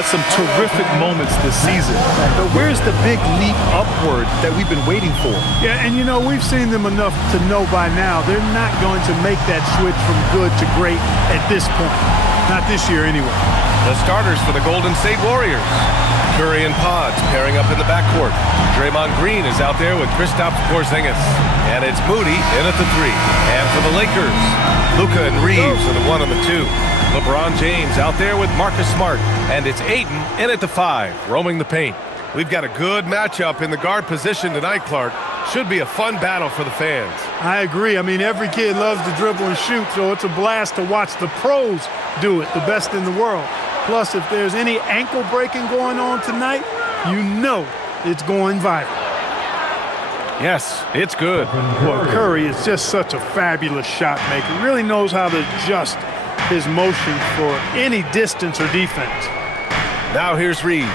had some terrific moments this season, but where's the big leap upward that we've been waiting for? Yeah, and we've seen them enough to know by now they're not going to make that switch from good to great at this point. Not this year anyway. The starters for the Golden State Warriors. Curry and Pods pairing up in the backcourt. Draymond Green is out there with Kristaps Porzingis. And it's Moody in at the 3. And for the Lakers, Luka and Reeves are the 1 and the 2. LeBron James out there with Marcus Smart. And it's Ayton in at the 5, roaming the paint. We've got a good matchup in the guard position tonight, Clark. Should be a fun battle for the fans. I agree. I mean, every kid loves to dribble and shoot, so it's a blast to watch the pros do it, the best in the world. Plus, if there's any ankle breaking going on tonight, you know it's going viral. Yes, it's good. Boy, Curry is just such a fabulous shot maker. Really knows how to adjust his motion for any distance or defense. Now here's Reeves.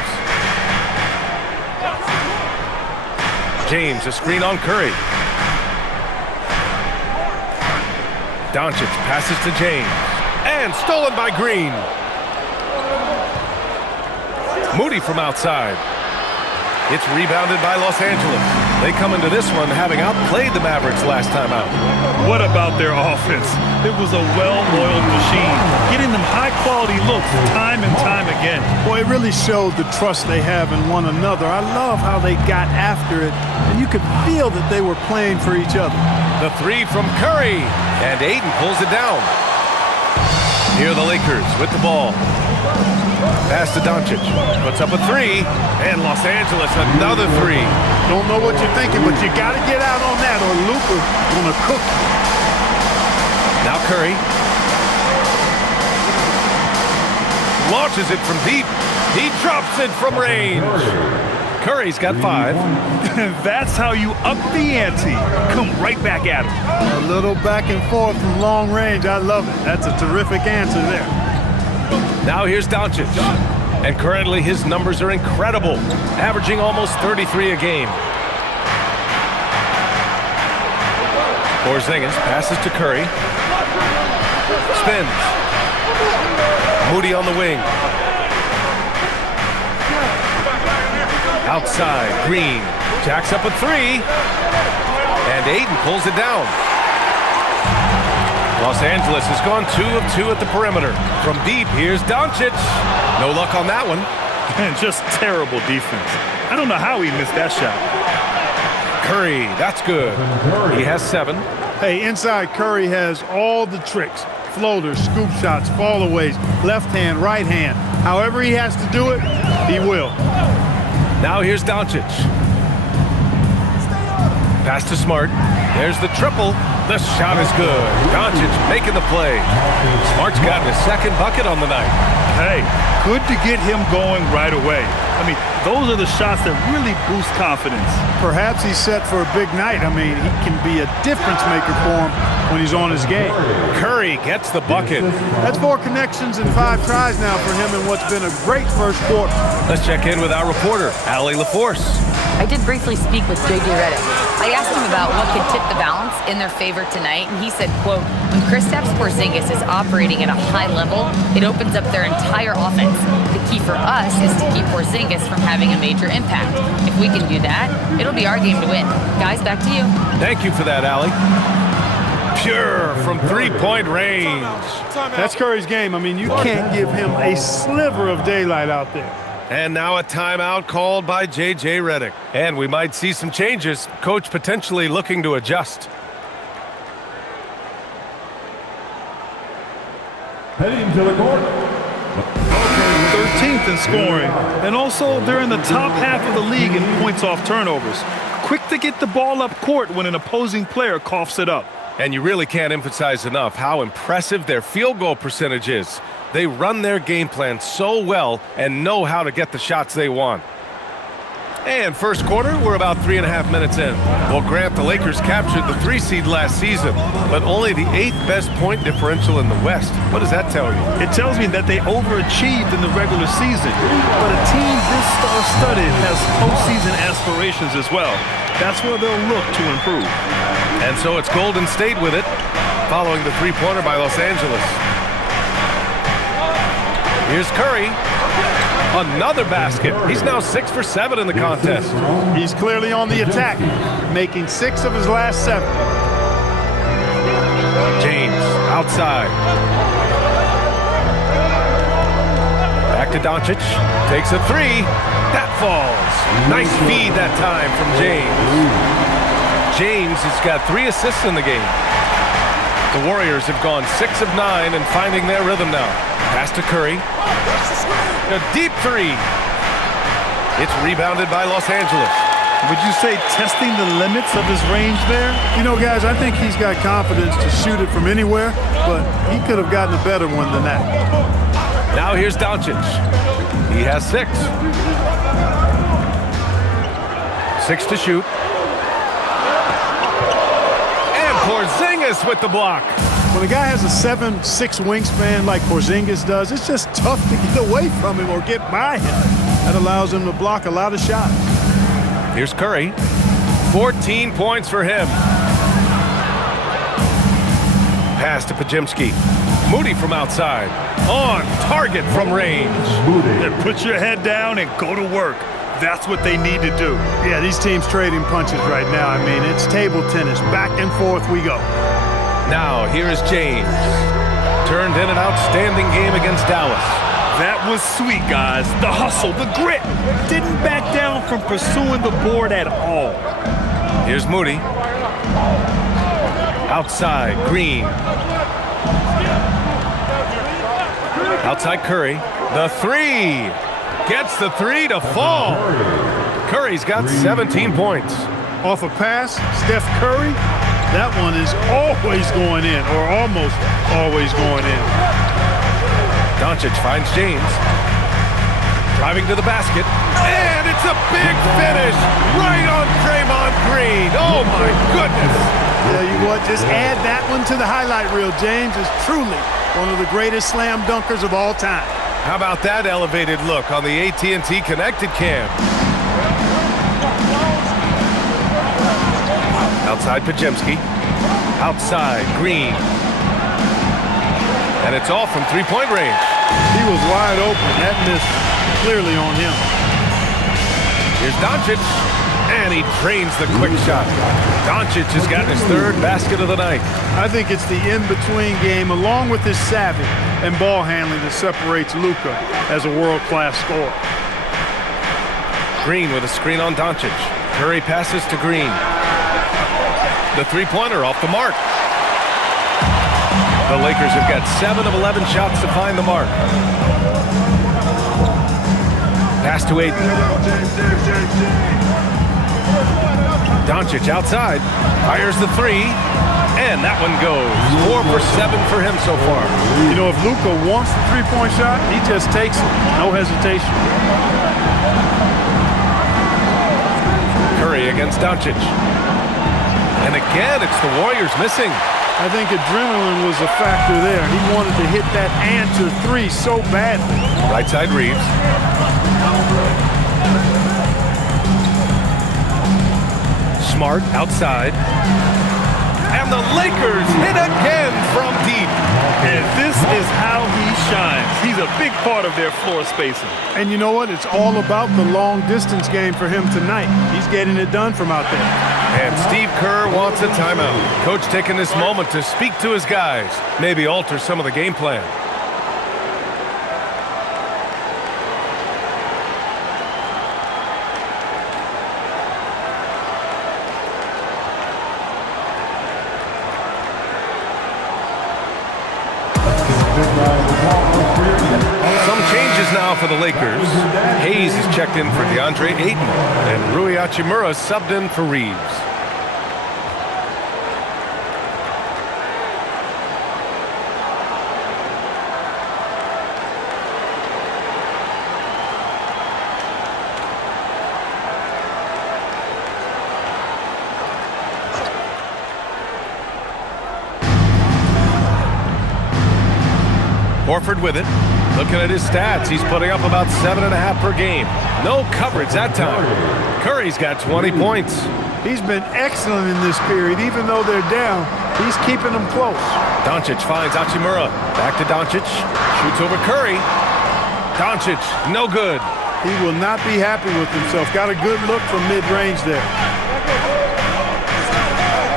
James, a screen on Curry. Doncic passes to James. And stolen by Green. Moody from outside. It's rebounded by Los Angeles. They come into this one having outplayed the Mavericks last time out. What about their offense? It was a well-oiled machine, getting them high-quality looks time and time again. Boy, it really showed the trust they have in one another. I love how they got after it, and you could feel that they were playing for each other. The 3 from Curry, and Ayton pulls it down. Here are the Lakers with the ball. Pass to Doncic, puts up a 3, and Los Angeles another 3. Don't know what you're thinking, but you got to get out on that or Luka's going to cook you. Now Curry. Launches it from deep. He drops it from range. Curry's got 5. That's how you up the ante. Come right back at him. A little back and forth from long range. I love it. That's a terrific answer there. Now here's Doncic. And currently his numbers are incredible, averaging almost 33 a game. Porzingis passes to Curry. Spins. Moody on the wing. Outside, Green jacks up a 3. And Ayton pulls it down. Los Angeles has gone 2 of 2 at the perimeter. From deep, here's Doncic. No luck on that one. And just terrible defense. I don't know how he missed that shot. Curry, that's good. He has 7. Hey, inside Curry has all the tricks. Floaters, scoop shots, fallaways, left hand, right hand. However he has to do it, he will. Now here's Doncic. Pass to Smart. There's the triple. The shot is good. Doncic making the play. Smart's gotten his 2nd bucket on the night. Hey, good to get him going right away. I mean, those are the shots that really boost confidence. Perhaps he's set for a big night. I mean, he can be a difference maker for him when he's on his game. Curry gets the bucket. That's 4 connections and 5 tries now for him in what's been a great first quarter. Let's check in with our reporter, Allie LaForce. I did briefly speak with J.J. Redick. I asked him about what could tip the balance in their favor tonight, and he said, quote, when Kristaps Porzingis is operating at a high level, it opens up their entire offense. The key for us is to keep Porzingis from having a major impact. If we can do that, it'll be our game to win. Guys, back to you. Thank you for that, Allie. Pure from 3-point range. That's Curry's game. I mean, you can't give him a sliver of daylight out there. And now a timeout called by J.J. Redick. And we might see some changes. Coach potentially looking to adjust. Heading to the court. 13th in scoring. And also, they're in the top half of the league in points off turnovers. Quick to get the ball up court when an opposing player coughs it up. And you really can't emphasize enough how impressive their field goal percentage is. They run their game plan so well and know how to get the shots they want. And first quarter, we're about 3.5 minutes in. Well, Grant, the Lakers captured the 3 seed last season, but only the 8th best point differential in the West. What does that tell you? It tells me that they overachieved in the regular season. But a team this star-studded has postseason aspirations as well. That's where they'll look to improve. And so it's Golden State with it, following the 3-pointer by Los Angeles. Here's Curry. Another basket. He's now 6 for 7 in the contest. He's clearly on the attack, making 6 of his last 7. James outside. Back to Doncic. Takes a 3. That falls. Nice feed that time from James. James has got 3 assists in the game. The Warriors have gone 6 of 9 and finding their rhythm now. Pass to Curry. A deep 3. It's rebounded by Los Angeles. Would you say testing the limits of his range there? You know, guys, I think he's got confidence to shoot it from anywhere, but he could have gotten a better one than that. Now here's Doncic. He has 6. 6 to shoot. And Porzingis with the block. When a guy has a 7'6" wingspan like Porzingis does, it's just tough to get away from him or get by him. That allows him to block a lot of shots. Here's Curry. 14 points for him. Pass to Pajemski. Moody from outside. On target from range. And put your head down and go to work. That's what they need to do. Yeah, these teams trading punches right now. I mean, it's table tennis. Back and forth we go. Now, here is James. Turned in an outstanding game against Dallas. That was sweet, guys. The hustle, the grit. Didn't back down from pursuing the board at all. Here's Moody. Outside, Green. Outside Curry. The 3. Gets the 3 to fall. Curry's got 17 points. Off a pass, Steph Curry. That one is always going in, or almost always going in. Doncic finds James. Driving to the basket. And it's a big finish right on Draymond Green. Oh, my goodness. Tell you what, just add that one to the highlight reel. James is truly one of the greatest slam dunkers of all time. How about that elevated look on the AT&T Connected cam? Outside Pajemski. Outside Green. And it's all from three-point range. He was wide open. That missed clearly on him. Here's Doncic. And he drains the quick shot. Doncic has gotten his 3rd basket of the night. I think it's the in-between game, along with his savvy and ball handling, that separates Luka as a world-class scorer. Green with a screen on Doncic. Curry passes to Green. The three-pointer off the mark. The Lakers have got 7 of 11 shots to find the mark. Pass to Ayton. Doncic outside. Fires the 3. And that one goes. 4 for 7 for him so far. You know, if Luka wants the three-point shot, he just takes it. No hesitation. Curry against Doncic. And again, it's the Warriors missing. I think adrenaline was a factor there. He wanted to hit that answer 3 so badly. Right side Reeves. Smart outside. And the Lakers hit again from deep. And this is how he shines. He's a big part of their floor spacing. And you know what? It's all about the long-distance game for him tonight. He's getting it done from out there. And Steve Kerr wants a timeout. Coach taking this moment to speak to his guys, maybe alter some of the game plan. Some changes now for the Lakers. Hayes is checked in for DeAndre Ayton, and Rui Hachimura subbed in for Reeves. Horford with it. Looking at his stats, he's putting up about 7.5 per game. No coverage that time. Curry's got 20 points. He's been excellent in this period. Even though they're down, he's keeping them close. Doncic finds Hachimura. Back to Doncic. Shoots over Curry. Doncic, no good. He will not be happy with himself. Got a good look from mid-range there.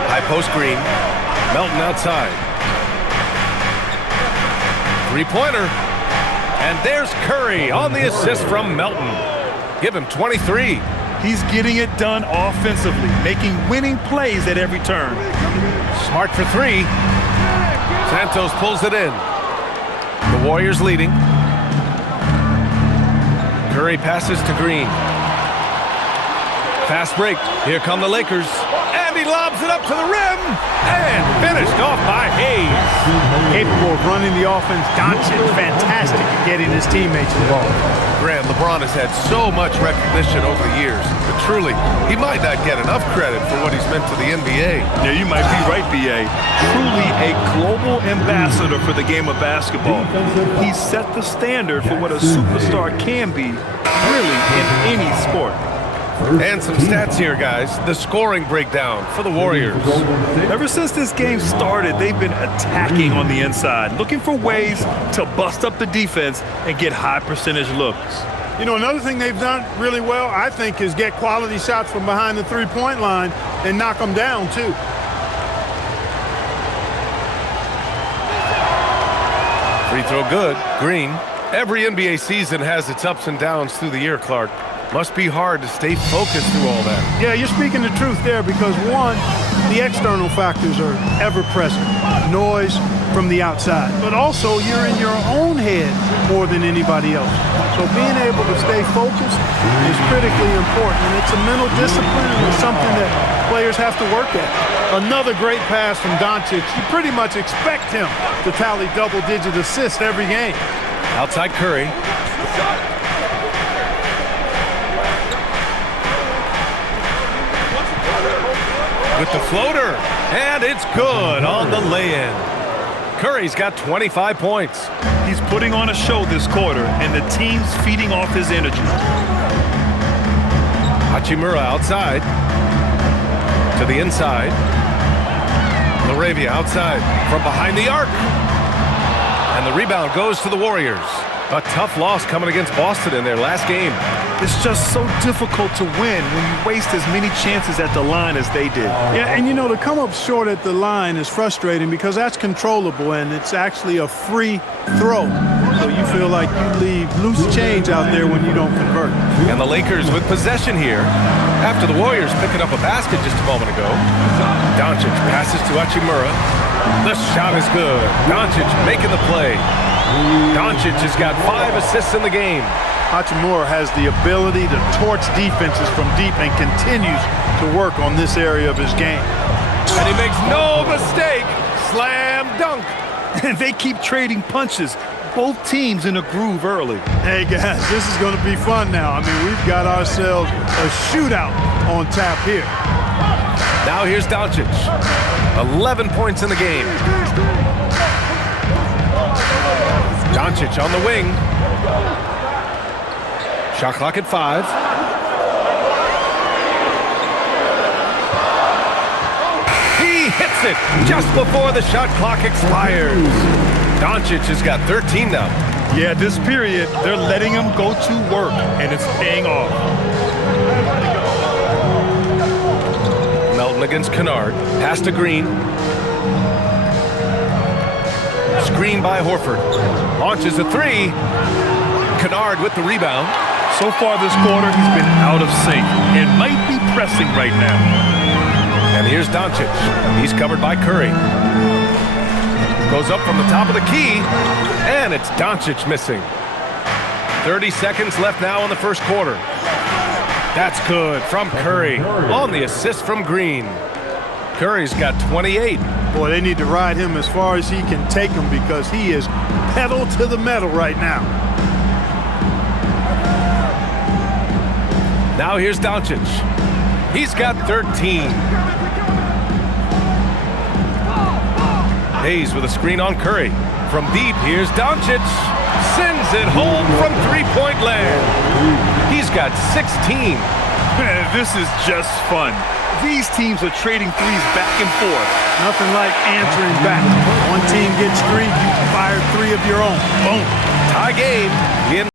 High post Green. Melton outside. Three-pointer. And there's Curry on the assist from Melton. Give him 23. He's getting it done offensively, making winning plays at every turn. Smart for three. Santos pulls it in. The Warriors leading. Curry passes to Green. Fast break. Here come the Lakers. And he lobs it up to the rim. And finished off by Hayes. Capable of running the offense. Doncic, fantastic at getting his teammates involved. Grant, LeBron has had so much recognition over the years, but truly, he might not get enough credit for what he's meant to the NBA. Yeah, you might be right, B.A. Truly a global ambassador for the game of basketball. He set the standard for what a superstar can be, really, in any sport. And some stats here, guys. The scoring breakdown for the Warriors. Ever since this game started, they've been attacking on the inside, looking for ways to bust up the defense and get high percentage looks. You know, another thing they've done really well, I think, is get quality shots from behind the three-point line and knock them down, too. Free throw good. Green. Every NBA season has its ups and downs through the year, Clark. Must be hard to stay focused through all that. Yeah, you're speaking the truth there because, one, the external factors are ever present. Noise from the outside. But also, you're in your own head more than anybody else. So being able to stay focused is critically important. And it's a mental discipline and it's something that players have to work at. Another great pass from Doncic. You pretty much expect him to tally double-digit assists every game. Outside Curry. With the floater, and it's good on the lay-in. Curry's got 25 points. He's putting on a show this quarter, and the team's feeding off his energy. Hachimura outside. To the inside. LaRavia outside from behind the arc. And the rebound goes to the Warriors. A tough loss coming against Boston in their last game. It's just so difficult to win when you waste as many chances at the line as they did. Yeah, and you know, to come up short at the line is frustrating because that's controllable and it's actually a free throw. So you feel like you leave loose change out there when you don't convert. And the Lakers with possession here after the Warriors picking up a basket just a moment ago. Doncic passes to Hachimura. The shot is good. Doncic making the play. Doncic has got 5 assists in the game. Hachimura has the ability to torch defenses from deep and continues to work on this area of his game. And he makes no mistake. Slam dunk. And they keep trading punches. Both teams in a groove early. Hey, guys, this is going to be fun now. I mean, we've got ourselves a shootout on tap here. Now here's Doncic. 11 points in the game. Doncic on the wing. Shot clock at 5. He hits it just before the shot clock expires. Doncic has got 13 now. Yeah, this period, they're letting him go to work, and it's paying off. Melton against Kennard. Pass to Green. Screen by Horford. Launches a 3. Kennard with the rebound. So far this quarter, he's been out of sync and might be pressing right now. And here's Doncic. He's covered by Curry. Goes up from the top of the key, and it's Doncic missing. 30 seconds left now in the first quarter. That's good from Curry on the assist from Green. Curry's got 28. Boy, they need to ride him as far as he can take him because he is pedal to the metal right now. Now here's Doncic. He's got 13. Hayes with a screen on Curry. From deep, here's Doncic. Sends it home from three-point land. He's got 16. This is just fun. These teams are trading threes back and forth. Nothing like answering back. One team gets 3, you fire 3 of your own. Boom. Tie game in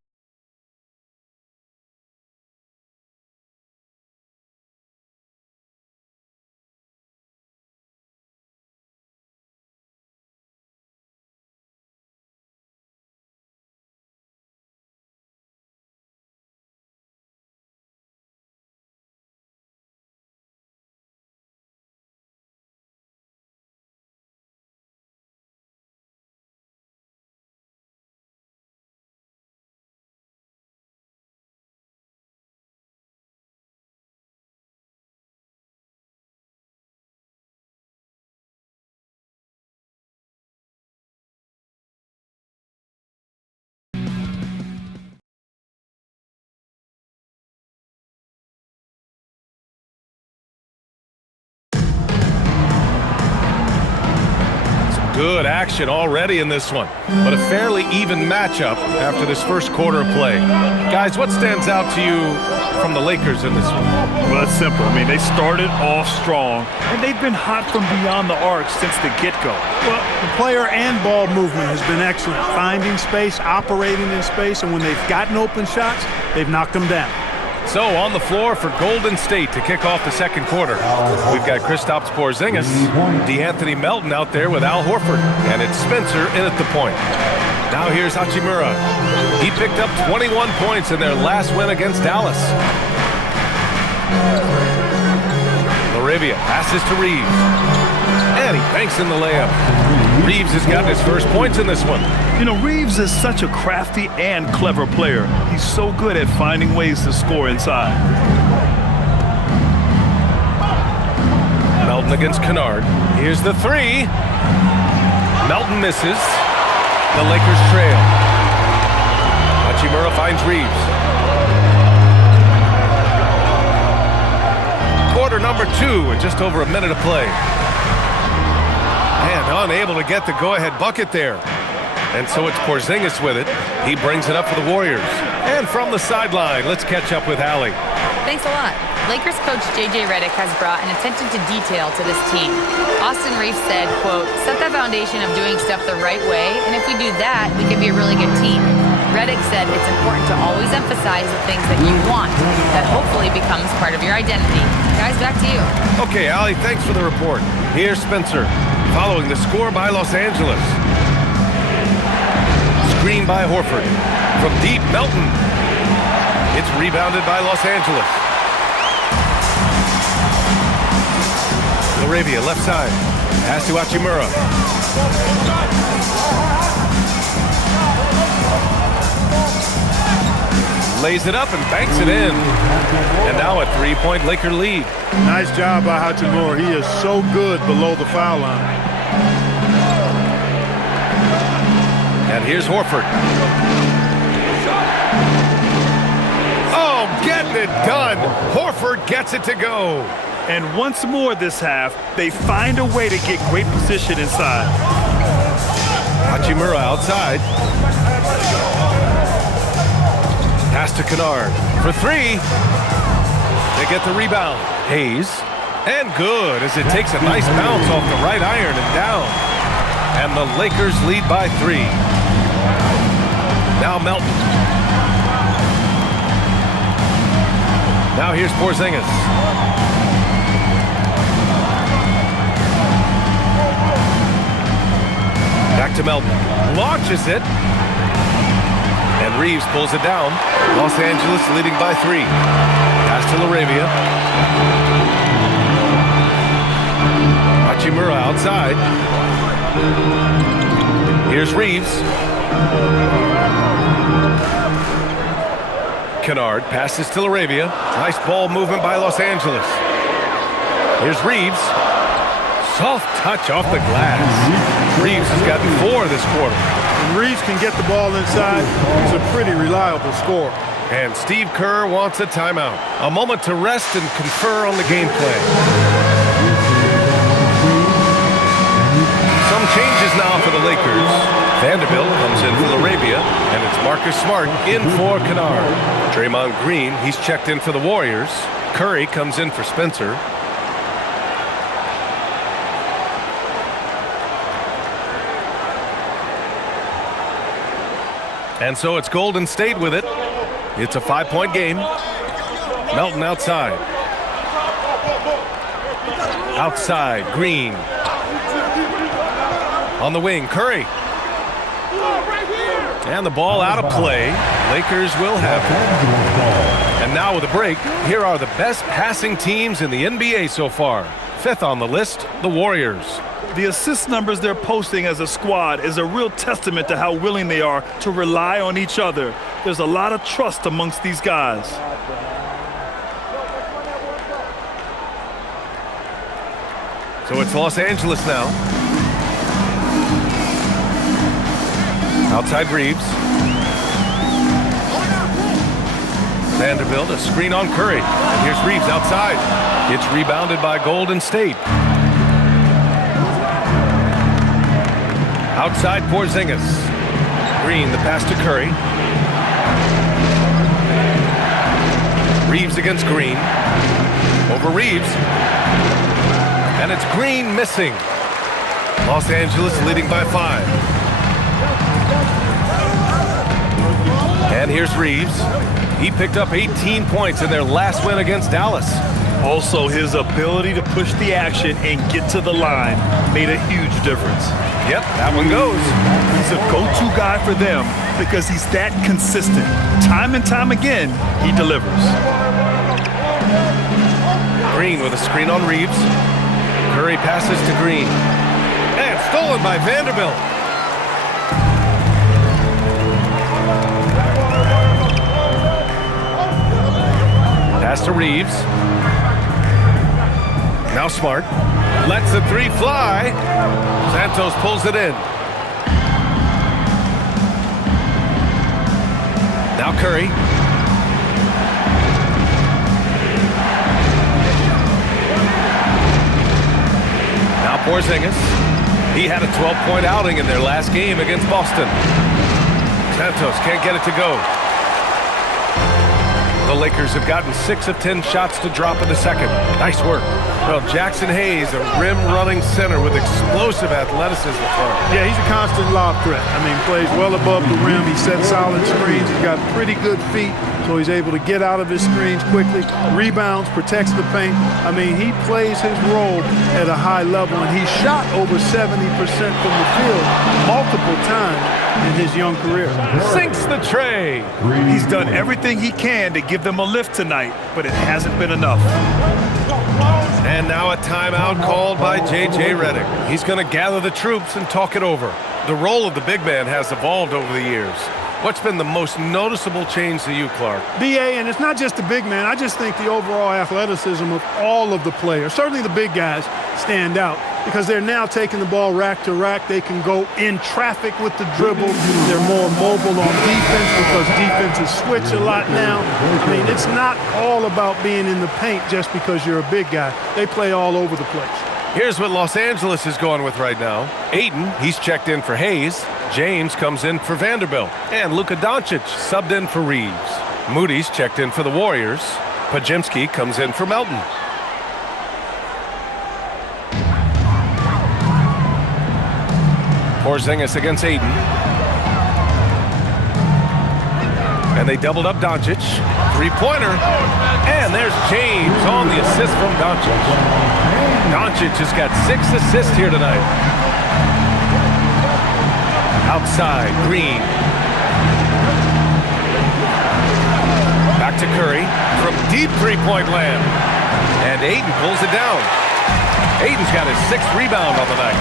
Good action already in this one, but a fairly even matchup after this first quarter of play. Guys, what stands out to you from the Lakers in this one? Well, it's simple. I mean, they started off strong, and they've been hot from beyond the arc since the get-go. Well, the player and ball movement has been excellent. Finding space, operating in space, and when they've gotten open shots, they've knocked them down. So on the floor for Golden State to kick off the second quarter. We've got Kristaps Porzingis, DeAnthony Melton out there with Al Horford, and it's Spencer in at the point. Now here's Hachimura. He picked up 21 points in their last win against Dallas. Laravia passes to Reeves, and he banks in the layup. Reeves has gotten his first points in this one. You know, Reeves is such a crafty and clever player. He's so good at finding ways to score inside. Melton against Kennard. Here's the three. Melton misses. The Lakers trail. Hachimura finds Reeves. Quarter number 2 with just over a minute of play. And unable to get the go-ahead bucket there. And so it's Porzingis with it. He brings it up for the Warriors. And from the sideline, let's catch up with Allie. Thanks a lot. Lakers coach J.J. Redick has brought an attention to detail to this team. Austin Reeves said, quote, set that foundation of doing stuff the right way, and if we do that, we can be a really good team. Redick said it's important to always emphasize the things that you want. That hopefully becomes part of your identity. Guys, back to you. Okay, Allie, thanks for the report. Here's Spencer, following the score by Los Angeles. Screen by Horford. From deep, Melton. It's rebounded by Los Angeles. Laravia, left side. Pass to Hachimura. Lays it up and banks it in. And now a three-point Laker lead. Nice job by Hachimura. He is so good below the foul line. And here's Horford. Oh, getting it done. Horford gets it to go. And once more this half, they find a way to get great position inside. Hachimura outside. Pass to Kennard for three. They get the rebound. Hayes. And good as it takes a nice bounce off the right iron and down. And the Lakers lead by 3. Now Melton. Now here's Porzingis. Back to Melton. Launches it. And Reeves pulls it down. Los Angeles leading by 3. Pass to Laravia. Hachimura outside. Here's Reeves. Kennard passes to Laravia. Nice ball movement by Los Angeles. Here's Reeves. Soft touch off the glass. Reeves has gotten 4 this quarter. When Reeves can get the ball inside, he's a pretty reliable scorer. And Steve Kerr wants a timeout. A moment to rest and confer on the game plan. Some changes now for the Lakers. Vanderbilt comes in for Laravia, and it's Marcus Smart in for Kennard. Draymond Green, he's checked in for the Warriors. Curry comes in for Spencer. And so it's Golden State with it. It's a 5-point game. Melton outside. Outside, Green. On the wing, Curry. And the ball out of play. Lakers will have it. And now with a break, here are the best passing teams in the NBA so far. 5th on the list, the Warriors. The assist numbers they're posting as a squad is a real testament to how willing they are to rely on each other. There's a lot of trust amongst these guys. So it's Los Angeles now. Outside Reeves. Vanderbilt, a screen on Curry. And here's Reeves outside. It's rebounded by Golden State. Outside Porzingis. Green, the pass to Curry. Reeves against Green. Over Reeves. And it's Green missing. Los Angeles leading by 5. And here's Reeves. He picked up 18 points in their last win against Dallas. Also, his ability to push the action and get to the line made a huge difference. Yep, that one goes. He's a go-to guy for them because he's that consistent. Time and time again, he delivers. Green with a screen on Reeves. Curry passes to Green. And stolen by Vanderbilt. Pass to Reeves. Now Smart. Lets the 3 fly. Santos pulls it in. Now Curry. Now Porzingis. He had a 12-point outing in their last game against Boston. Santos can't get it to go. The Lakers have gotten 6 of 10 shots to drop in the second. Nice work. Well, Jackson Hayes, a rim-running center with explosive athleticism. Yeah, he's a constant lob threat. I mean, plays well above the rim. He sets solid screens. He's got pretty good feet, so he's able to get out of his screens quickly. Rebounds, protects the paint. I mean, he plays his role at a high level, and he shot over 70% from the field multiple times in his young career. Sinks the tray. He's done everything he can to give them a lift tonight, but it hasn't been enough. And now a timeout called by J.J. Redick. He's going to gather the troops and talk it over. The role of the big man has evolved over the years. What's been the most noticeable change to you, Clark? B.A., and it's not just the big man. I just think the overall athleticism of all of the players, certainly the big guys, stand out because they're now taking the ball rack to rack. They can go in traffic with the dribble. They're more mobile on defense because defenses switch a lot now. I mean, it's not all about being in the paint just because you're a big guy. They play all over the place. Here's what Los Angeles is going with right now. Ayton, he's checked in for Hayes. James comes in for Vanderbilt. And Luka Doncic subbed in for Reeves. Moody's checked in for the Warriors. Podziemski comes in for Melton. Porzingis against Ayton. And they doubled up Doncic. Three-pointer. And there's James on the assist from Doncic. Doncic has got 6 assists here tonight. Outside, Green. Back to Curry from deep three-point land. And Ayton pulls it down. Ayton's got his 6th rebound on the night.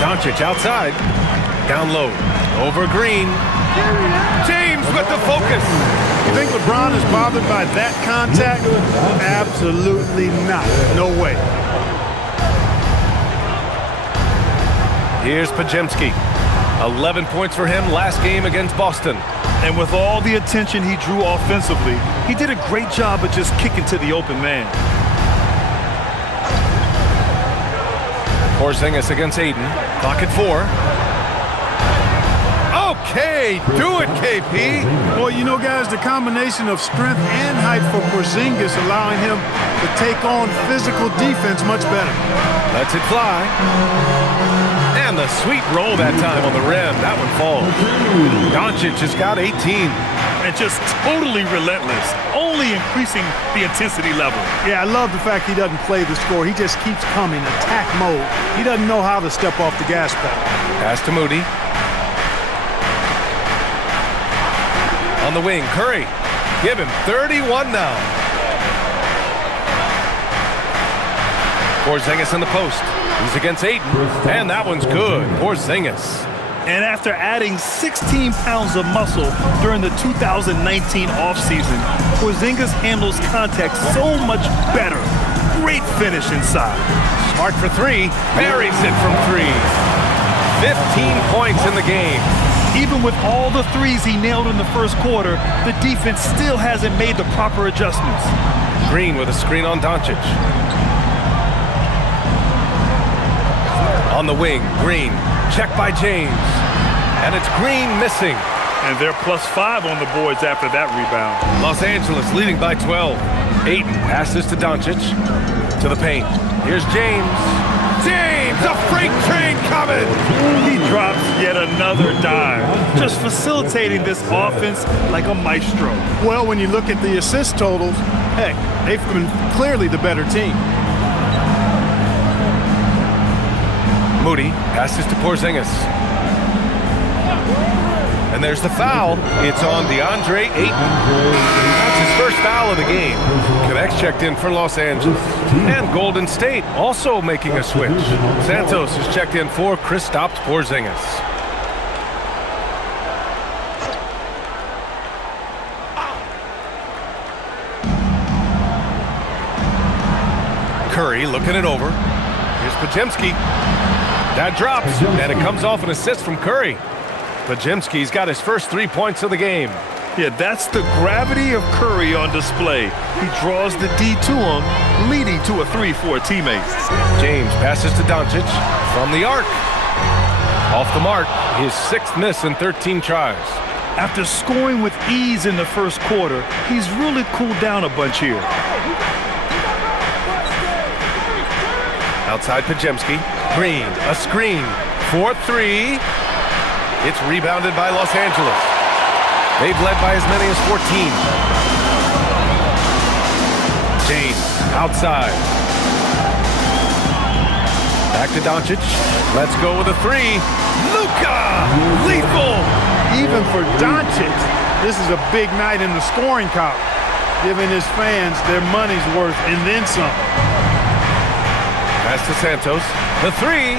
Doncic outside. Down low. Over Green. James with the focus. You think LeBron is bothered by that contact? Absolutely not. No way. Here's Podziemski. 11 points for him last game against Boston. And with all the attention he drew offensively, he did a great job of just kicking to the open man. Porzingis against Ayton. Clock at 4. Okay, do it, KP. Well, you know, guys, the combination of strength and height for Porzingis allowing him to take on physical defense much better. Lets it fly. And the sweet roll that time on the rim. That one falls. Doncic has got 18. And just totally relentless, only increasing the intensity level. Yeah, I love the fact he doesn't play the score. He just keeps coming, attack mode. He doesn't know how to step off the gas pedal. Pass to Moody. On the wing, Curry. Give him 31 now. Porzingis in the post. He's against Ayton. And that one's good. Porzingis. And after adding 16 pounds of muscle during the 2019 offseason, Porzingis handles contact so much better. Great finish inside. Smart for 3. Buries it from 3. 15 points in the game. Even with all the threes he nailed in the first quarter, the defense still hasn't made the proper adjustments. Green with a screen on Doncic. On the wing, Green. Check by James. And it's Green missing. And they're +5 on the boards after that rebound. Los Angeles leading by 12. Ayton passes to Doncic. To the paint. Here's James. James, a freight train coming! He drops yet another dime, just facilitating this offense like a maestro. Well, when you look at the assist totals, heck, they've been clearly the better team. Moody passes to Porzingis. And there's the foul. It's on DeAndre Ayton. That's his first foul of the game. Connects checked in for Los Angeles. And Golden State also making a switch. Santos is checked in for Kristaps Porzingis. Curry looking it over. Here's Podziemski. That drops, and it comes off an assist from Curry. Podziemski's got his first 3 points of the game. Yeah, that's the gravity of Curry on display. He draws the D to him, leading to a 3 for a teammate. James passes to Doncic from the arc. Off the mark, his 6th miss in 13 tries. After scoring with ease in the first quarter, he's really cooled down a bunch here. Outside Podziemski. Green, a screen. 4-3. It's rebounded by Los Angeles. They've led by as many as 14. James, outside. Back to Doncic. Let's go with a 3. Luka! Lethal! Even for Doncic, this is a big night in the scoring column, giving his fans their money's worth and then some. Pass to Santos. The 3.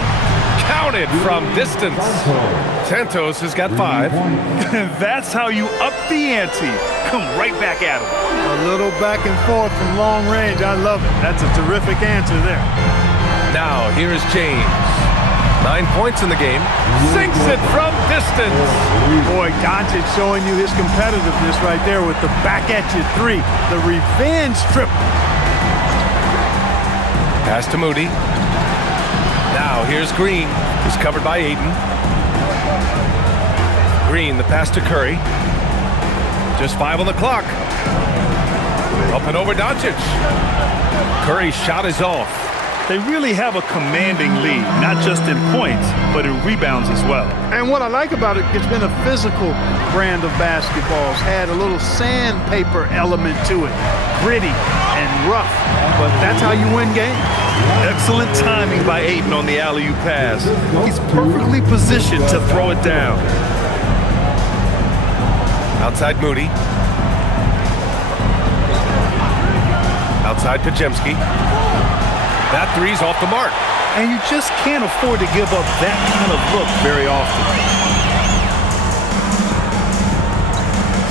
Counted from distance. Santos has got 5. That's how you up the ante. Come right back at him. A little back and forth from long range. I love it. That's a terrific answer there. Now, here is James. 9 points in the game. Sinks it from distance. Boy, Doncic showing you his competitiveness right there with the back-at-you 3. The revenge triple. Pass to Moody. Now, here's Green. He's covered by Ayton. Green, the pass to Curry. Just 5 on the clock. Up and over Doncic. Curry's shot is off. They really have a commanding lead, not just in points, but in rebounds as well. And what I like about it, it's been a physical brand of basketball. It's had a little sandpaper element to it. Gritty and rough, but that's how you win games. Excellent timing by Ayton on the alley-oop pass. He's perfectly positioned to throw it down. Outside Moody. Outside Podziemski. That 3's off the mark. And you just can't afford to give up that kind of look very often.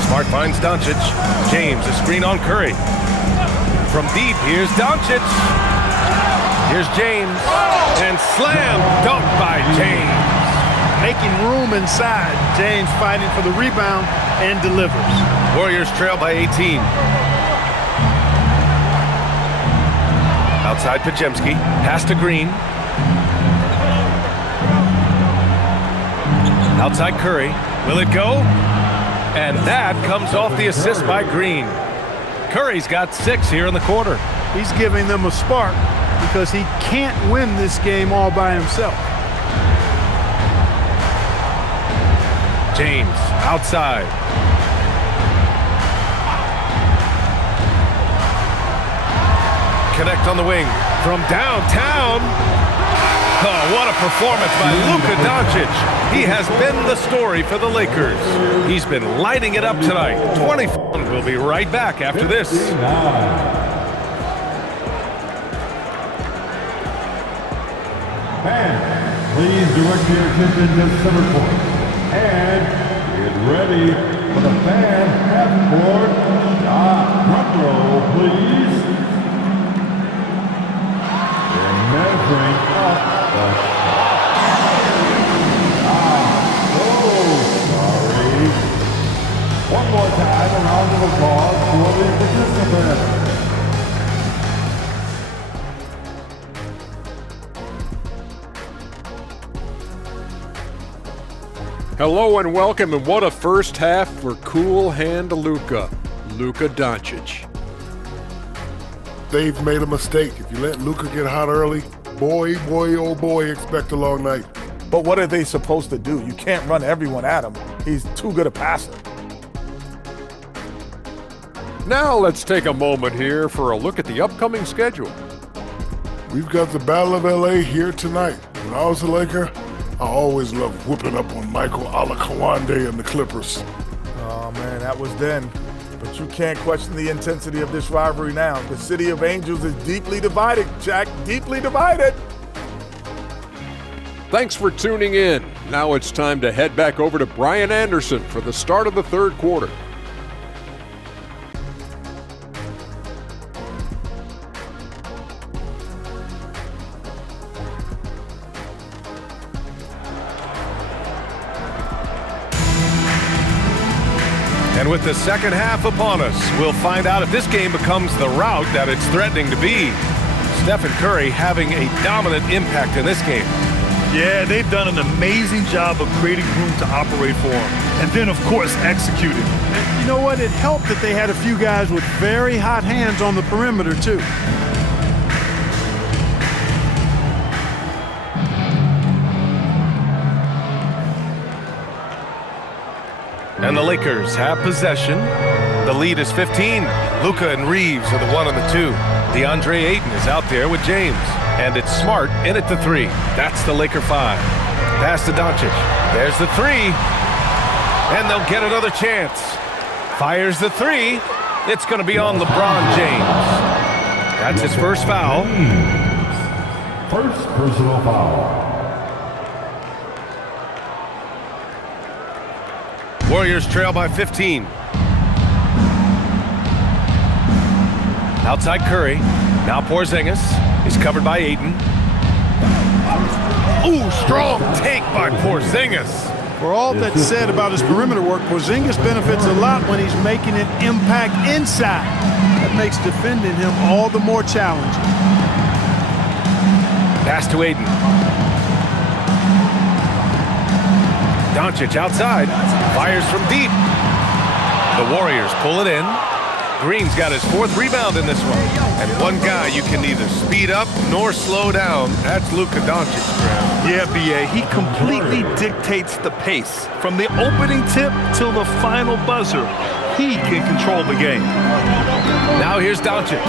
Smart finds Doncic. James, a screen on Curry. From deep, here's Doncic. Here's James. And slam dunk by James. Making room inside. James fighting for the rebound and delivers. Warriors trail by 18. Outside Podziemski. Pass to Green. Outside Curry. Will it go? And that comes off the assist by Green. Curry's got 6 here in the quarter. He's giving them a spark because he can't win this game all by himself. James, outside. Connect on the wing from downtown. Oh, what a performance by Luka Doncic. He has been the story for the Lakers. He's been lighting it up tonight. 24. We'll be right back after this. And please direct your attention to center court. And get ready for the fan half-court shot. Front row, please. They're measuring up the shot. Oh, sorry. One more time, a round of applause for the participants. Hello and welcome, and what a first half for Cool Hand Luka Doncic. They've made a mistake. If you let Luka get hot early, boy, oh boy, expect a long night. But what are they supposed to do? You can't run everyone at him. He's too good a passer. Now let's take a moment here for a look at the upcoming schedule. We've got the Battle of LA here tonight. When I was a Laker, I always loved whooping up on Michael Alakawande and the Clippers. Oh, man, that was then. But you can't question the intensity of this rivalry now. The City of Angels is deeply divided, Jack, deeply divided. Thanks for tuning in. Now it's time to head back over to Brian Anderson for the start of the third quarter. And with the second half upon us, we'll find out if this game becomes the rout that it's threatening to be. Stephen Curry having a dominant impact in this game. Yeah, they've done an amazing job of creating room to operate for him. And then, of course, executing. And you know what? It helped that they had a few guys with very hot hands on the perimeter, too. And the Lakers have possession. The lead is 15. Luka and Reeves are the 1 and the 2. DeAndre Ayton is out there with James. And it's Smart in at the 3. That's the Laker 5. Pass to Doncic. There's the 3. And they'll get another chance. Fires the 3. It's going to be on LeBron James. That's his first foul. First personal foul. Warriors trail by 15. Outside Curry. Now Porzingis. He's covered by Ayton. Ooh, strong take by Porzingis. For all that's said about his perimeter work, Porzingis benefits a lot when he's making an impact inside. That makes defending him all the more challenging. Pass to Ayton. Doncic outside. Fires from deep. The Warriors pull it in. Green's got his 4th rebound in this one. And one guy you can neither speed up nor slow down. That's Luka Doncic, Graham. Yeah, B.A., he completely dictates the pace. From the opening tip till the final buzzer, he can control the game. Now here's Doncic.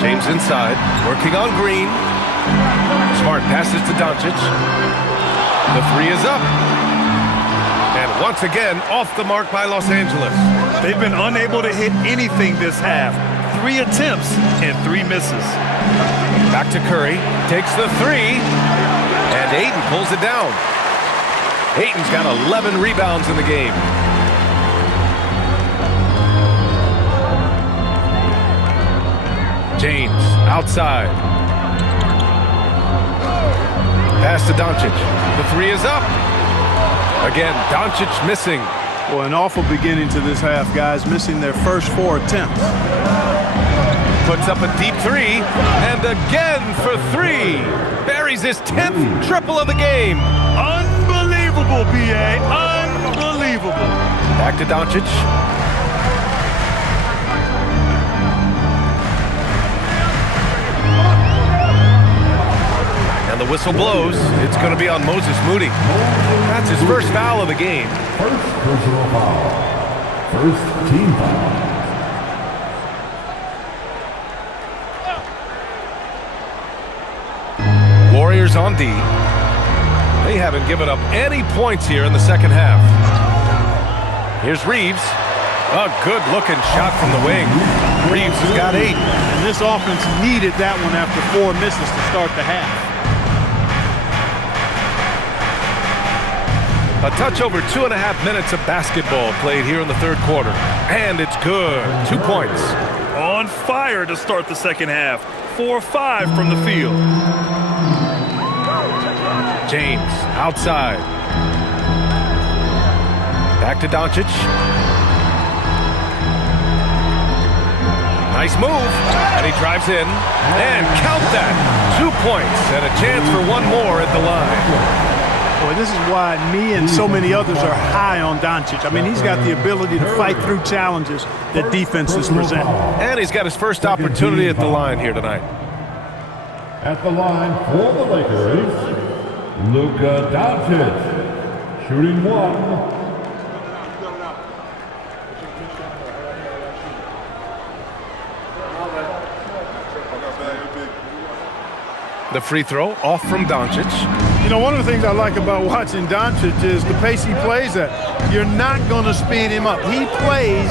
James inside, working on Green. Smart passes to Doncic. The 3 is up. And once again, off the mark by Los Angeles. They've been unable to hit anything this half. 3 attempts and 3 misses. Back to Curry. Takes the 3. And Ayton pulls it down. Ayton's got 11 rebounds in the game. James outside. Pass to Doncic. The 3 is up. Again, Doncic missing. Well, an awful beginning to this half, guys, missing their first 4 attempts. Puts up a deep 3, and again for 3. Buries his 10th triple of the game. Unbelievable, B.A., unbelievable. Back to Doncic. And the whistle blows. It's going to be on Moses Moody. That's his first foul of the game. First personal foul. First team foul. Warriors on D. They haven't given up any points here in the second half. Here's Reeves. A good-looking shot from the wing. Reeves has got 8. And this offense needed that one after 4 misses to start the half. A touch over 2.5 minutes of basketball played here in the third quarter. And it's good. 2 points. On fire to start the second half. 4-5 from the field. James outside. Back to Doncic. Nice move. And he drives in. And count that. 2 points and a chance for one more at the line. Boy, this is why me and so many others are high on Doncic. I mean, he's got the ability to fight through challenges that defenses present. And he's got his first opportunity at the line here tonight. At the line for the Lakers, Luka Doncic, shooting 1. The free throw off from Doncic. You know, one of the things I like about watching Doncic is the pace he plays at. You're not going to speed him up. He plays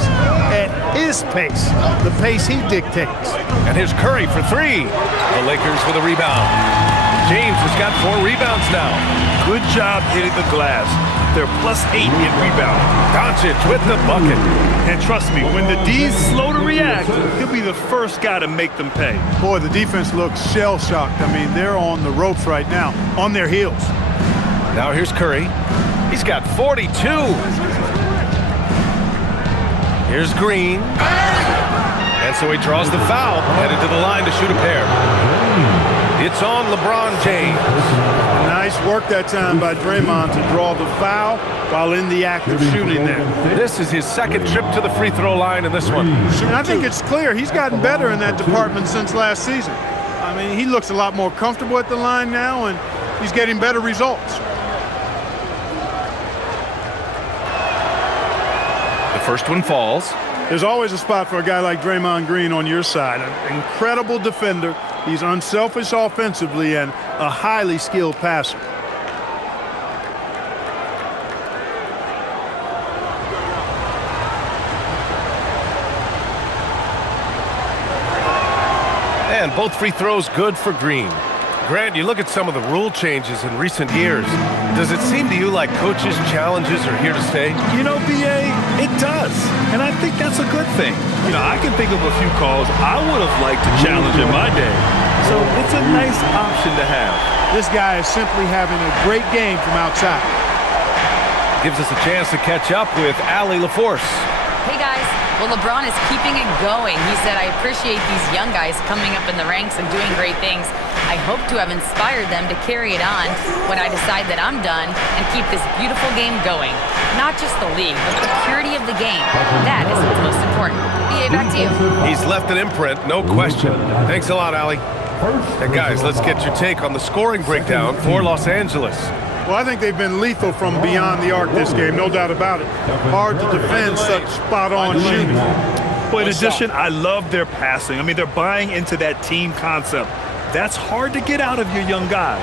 at his pace, the pace he dictates. And here's Curry for 3. The Lakers with a rebound. James has got 4 rebounds now. Good job hitting the glass. They're +8 in rebounding. Doncic with the bucket. And trust me, when the D's slow to react, he'll be the first guy to make them pay. Boy, the defense looks shell-shocked. I mean, they're on the ropes right now, on their heels. Now here's Curry. He's got 42. Here's Green. And so he draws the foul, headed to the line to shoot a pair. It's on LeBron James. Nice work that time by Draymond to draw the foul while in the act of shooting there. This is his second trip to the free throw line in this one. And I think it's clear he's gotten better in that department since last season. I mean, he looks a lot more comfortable at the line now, and he's getting better results. The first one falls. There's always a spot for a guy like Draymond Green on your side. An incredible defender. He's unselfish offensively and a highly skilled passer. And both free throws good for Green. Grant, you look at some of the rule changes in recent years. Does it seem to you like coaches' challenges are here to stay? You know, B.A., it does. And I think that's a good thing. You know, I can think of a few calls I would have liked to challenge in my day. So it's a nice option to have. This guy is simply having a great game from outside. Gives us a chance to catch up with Allie LaForce. Hey, guys. Well, LeBron is keeping it going. He said, I appreciate these young guys coming up in the ranks and doing great things. I hope to have inspired them to carry it on when I decide that I'm done and keep this beautiful game going. Not just the league, but the purity of the game. That is what's most important. BA, back to you. He's left an imprint, no question. Thanks a lot, Allie. And guys, let's get your take on the scoring breakdown for Los Angeles. Well, I think they've been lethal from beyond the arc this game, no doubt about it. Hard to defend such spot-on shooting. But in addition, I love their passing. I mean, they're buying into that team concept. That's hard to get out of your young guys.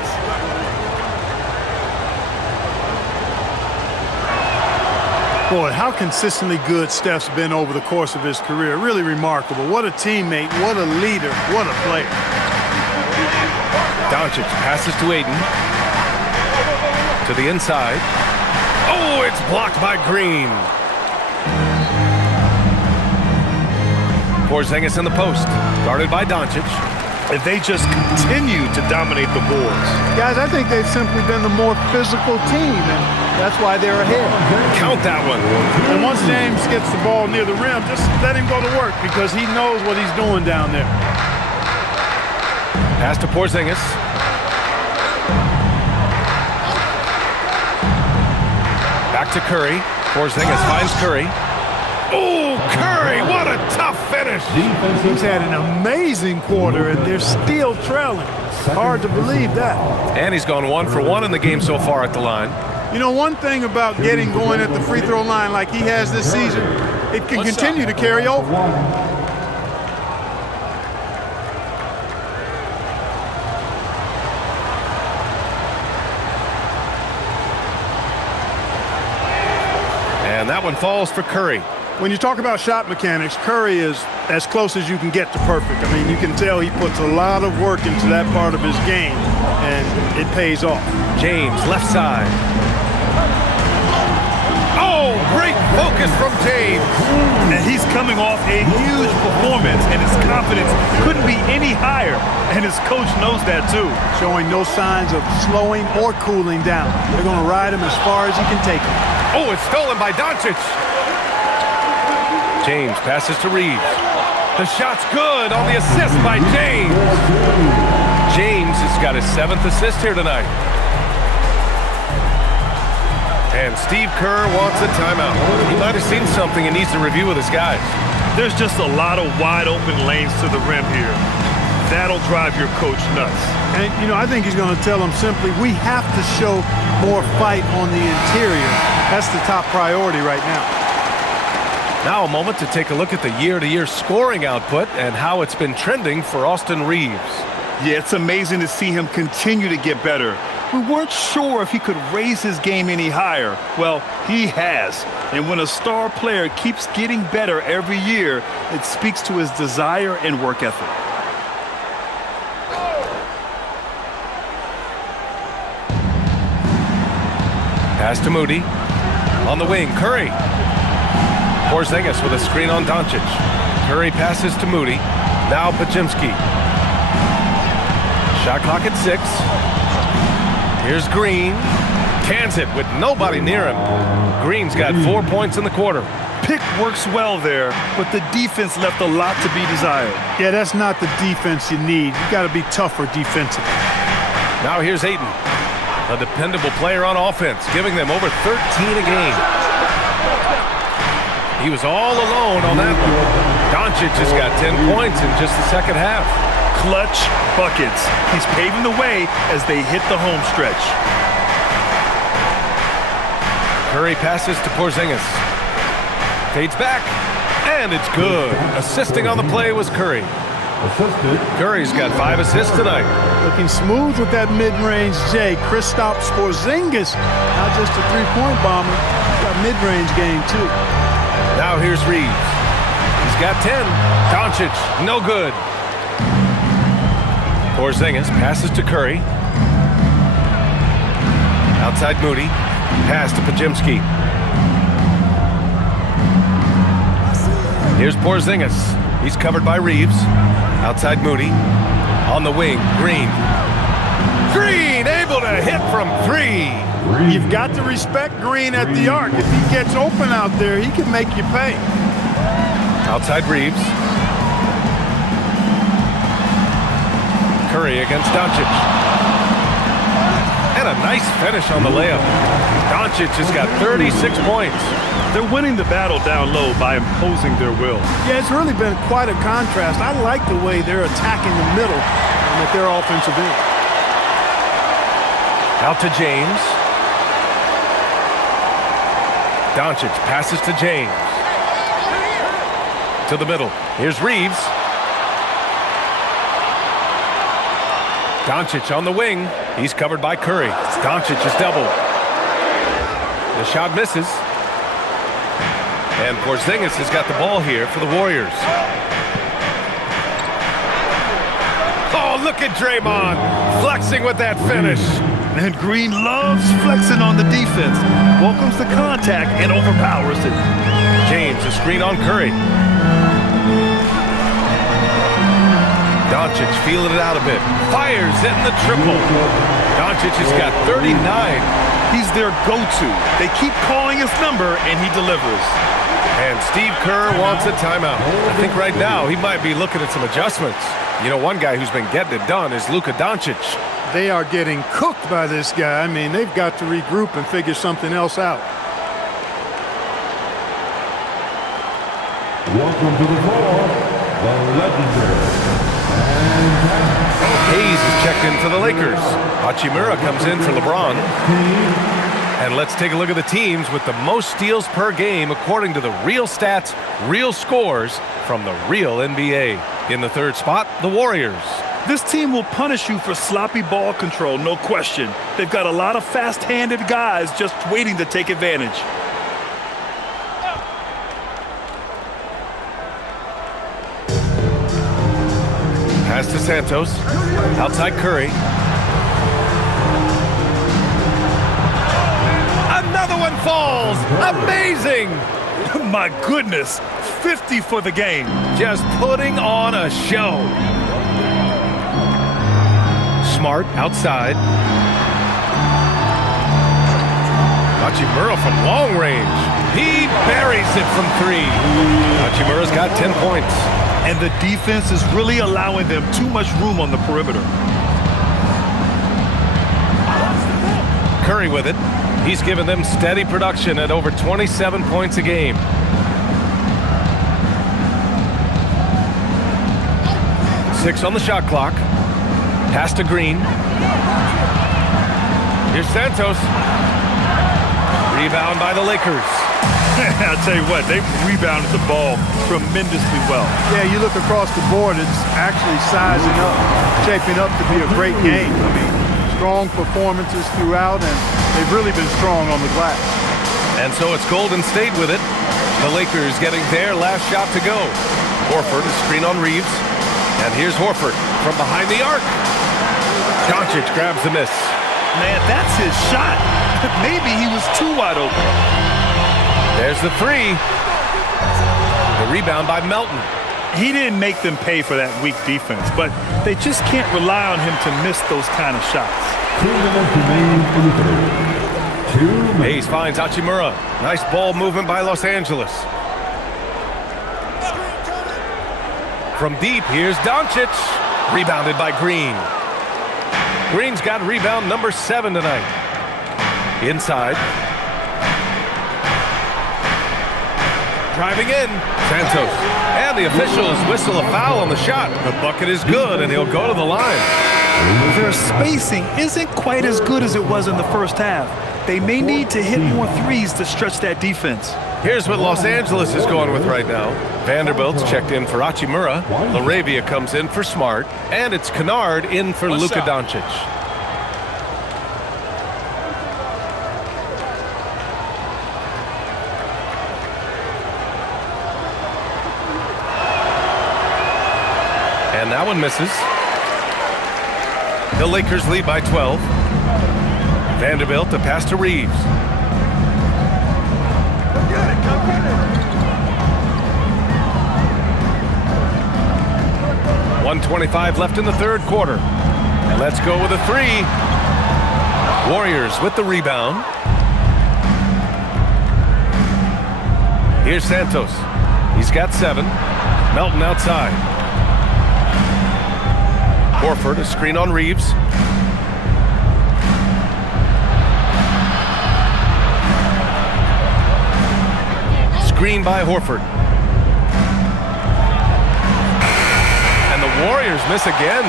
Boy, how consistently good Steph's been over the course of his career. Really remarkable. What a teammate, what a leader, what a player. Doncic passes to Aiden. To the inside. Oh, it's blocked by Green. Porzingis in the post. Guarded by Doncic. And they just continue to dominate the boards. Guys, I think they've simply been the more physical team, and that's why they're ahead. Count that one. And once James gets the ball near the rim, just let him go to work because he knows what he's doing down there. Pass to Porzingis. Back to Curry. Porzingis finds Curry. Oh, Curry, what a tough finish. He's had an amazing quarter, and they're still trailing. Hard to believe that. And he's gone 1 for 1 in the game so far at the line. You know, one thing about getting going at the free throw line like he has this season, it can continue to carry over. And that one falls for Curry. When you talk about shot mechanics, Curry is as close as you can get to perfect. I mean, you can tell he puts a lot of work into that part of his game, and it pays off. James, left side. Oh, great focus from James. And he's coming off a huge performance, and his confidence couldn't be any higher. And his coach knows that, too. Showing no signs of slowing or cooling down. They're going to ride him as far as he can take him. Oh, it's stolen by Doncic. James passes to Reeves. The shot's good on the assist by James. James has got his 7th assist here tonight. And Steve Kerr wants a timeout. He might have seen something and needs to review with his guys. There's just a lot of wide open lanes to the rim here. That'll drive your coach nuts. And, I think he's going to tell them simply, we have to show more fight on the interior. That's the top priority right now. Now a moment to take a look at the year-to-year scoring output and how it's been trending for Austin Reeves. Yeah, it's amazing to see him continue to get better. We weren't sure if he could raise his game any higher. Well, he has. And when a star player keeps getting better every year, it speaks to his desire and work ethic. Pass to Moody. On the wing, Curry. Porzingis with a screen on Doncic. Curry passes to Moody. Now Pajimski. Shot clock at 6. Here's Green. Cans it with nobody near him. Green's got 4 points in the quarter. Pick works well there, but the defense left a lot to be desired. Yeah, that's not the defense you need. You got to be tougher defensively. Now here's Ayton. A dependable player on offense, giving them over 13 a game. He was all alone on that one. Doncic just got 10 points in just the second half. Clutch buckets. He's paving the way as they hit the home stretch. Curry passes to Porzingis. Fades back, and it's good. Assisting on the play was Curry. Curry's got 5 assists tonight. Looking smooth with that mid-range J. Kristaps Porzingis, not just a three-point bomber. He's got mid-range game, too. Now here's Reeves. He's got 10. Doncic, no good. Porzingis passes to Curry. Outside Moody. Pass to Pajimski. Here's Porzingis. He's covered by Reeves. Outside Moody. On the wing, Green. Green able to hit from 3. You've got to respect Green at the arc. If he gets open out there, he can make you pay. Outside Reeves. Curry against Doncic. And a nice finish on the layup. Doncic has got 36 points. They're winning the battle down low by imposing their will. Yeah, it's really been quite a contrast. I like the way they're attacking the middle with their offensive end. Out to James. Doncic passes to James. To the middle. Here's Reeves. Doncic on the wing. He's covered by Curry. Doncic is doubled. The shot misses. And Porzingis has got the ball here for the Warriors. Oh, look at Draymond flexing with that finish. And Green loves flexing on the defense. Welcomes the contact and overpowers it. James, a screen on Curry. Doncic feeling it out a bit. Fires in the triple. Doncic has got 39. He's their go-to. They keep calling his number, and he delivers. And Steve Kerr wants a timeout. I think right now he might be looking at some adjustments. You know, one guy who's been getting it done is Luka Doncic. They are getting cooked by this guy. I mean, they've got to regroup and figure something else out. Welcome to the floor, the legendary. Hayes is checked in for the Lakers. Hachimura comes in for LeBron. And let's take a look at the teams with the most steals per game according to the real stats, real scores from the real NBA. In the third spot, the Warriors. This team will punish you for sloppy ball control, no question. They've got a lot of fast-handed guys just waiting to take advantage. Pass to Santos. Outside Curry. Another one falls. Amazing. My goodness. 50 for the game. Just putting on a show. Smart outside. Hachimura from long range. He buries it from 3. Hachimura's got 10 points. and the defense is really allowing them too much room on the perimeter. Curry with it. He's given them steady production at over 27 points a game. Six on the shot clock. Pass to Green. Here's Santos. Rebound by the Lakers. I'll tell you what, they've rebounded the ball tremendously well. Yeah, you look across the board, it's actually sizing up, shaping up to be a great game. I mean, strong performances throughout, and they've really been strong on the glass. And so it's Golden State with it. The Lakers getting their last shot to go. Horford, a screen on Reeves. And here's Horford from behind the arc. Doncic grabs the miss. Man, that's his shot. Maybe he was too wide open. There's the three. The rebound by Melton. He didn't make them pay for that weak defense, but they just can't rely on him to miss those kind of shots. 2 minutes remaining in the third. 2 minutes. Hayes finds Hachimura. Nice ball movement by Los Angeles. From deep, here's Doncic. Rebounded by Green. Green's got rebound number 7 tonight. Inside. Driving in. Santos. And the officials whistle a foul on the shot. The bucket is good, and he'll go to the line. Their spacing isn't quite as good as it was in the first half. They may need to hit more threes to stretch that defense. Here's what Los Angeles is going with right now. Vanderbilt's checked in for Hachimura. Laravia comes in for Smart. And it's Kennard in for Luka Doncic. And that one misses. The Lakers lead by 12. Vanderbilt to pass to Reeves. .125 left in the third quarter. And let's go with a three. Warriors with the rebound. Here's Santos. He's got 7. Melton outside. Horford, a screen on Reeves. Screen by Horford. And the Warriors miss again.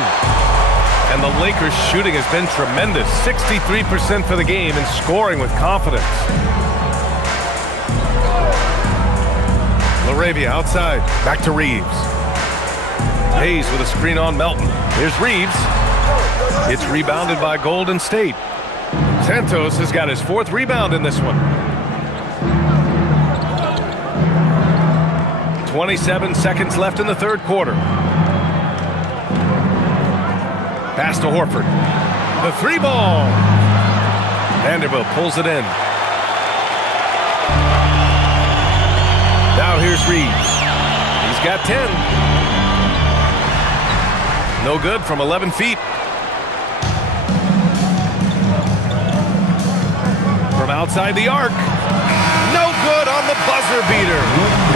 And the Lakers' shooting has been tremendous. 63% for the game and scoring with confidence. Laravia outside. Back to Reeves. Hayes with a screen on Melton. Here's Reeves. It's rebounded by Golden State. Santos has got his 4th rebound in this one. 27 seconds left in the third quarter. Pass to Horford. The 3 ball. Vanderbilt pulls it in. Now here's Reeves. He's got 10. No good from 11 feet. From outside the arc. No good on the buzzer beater.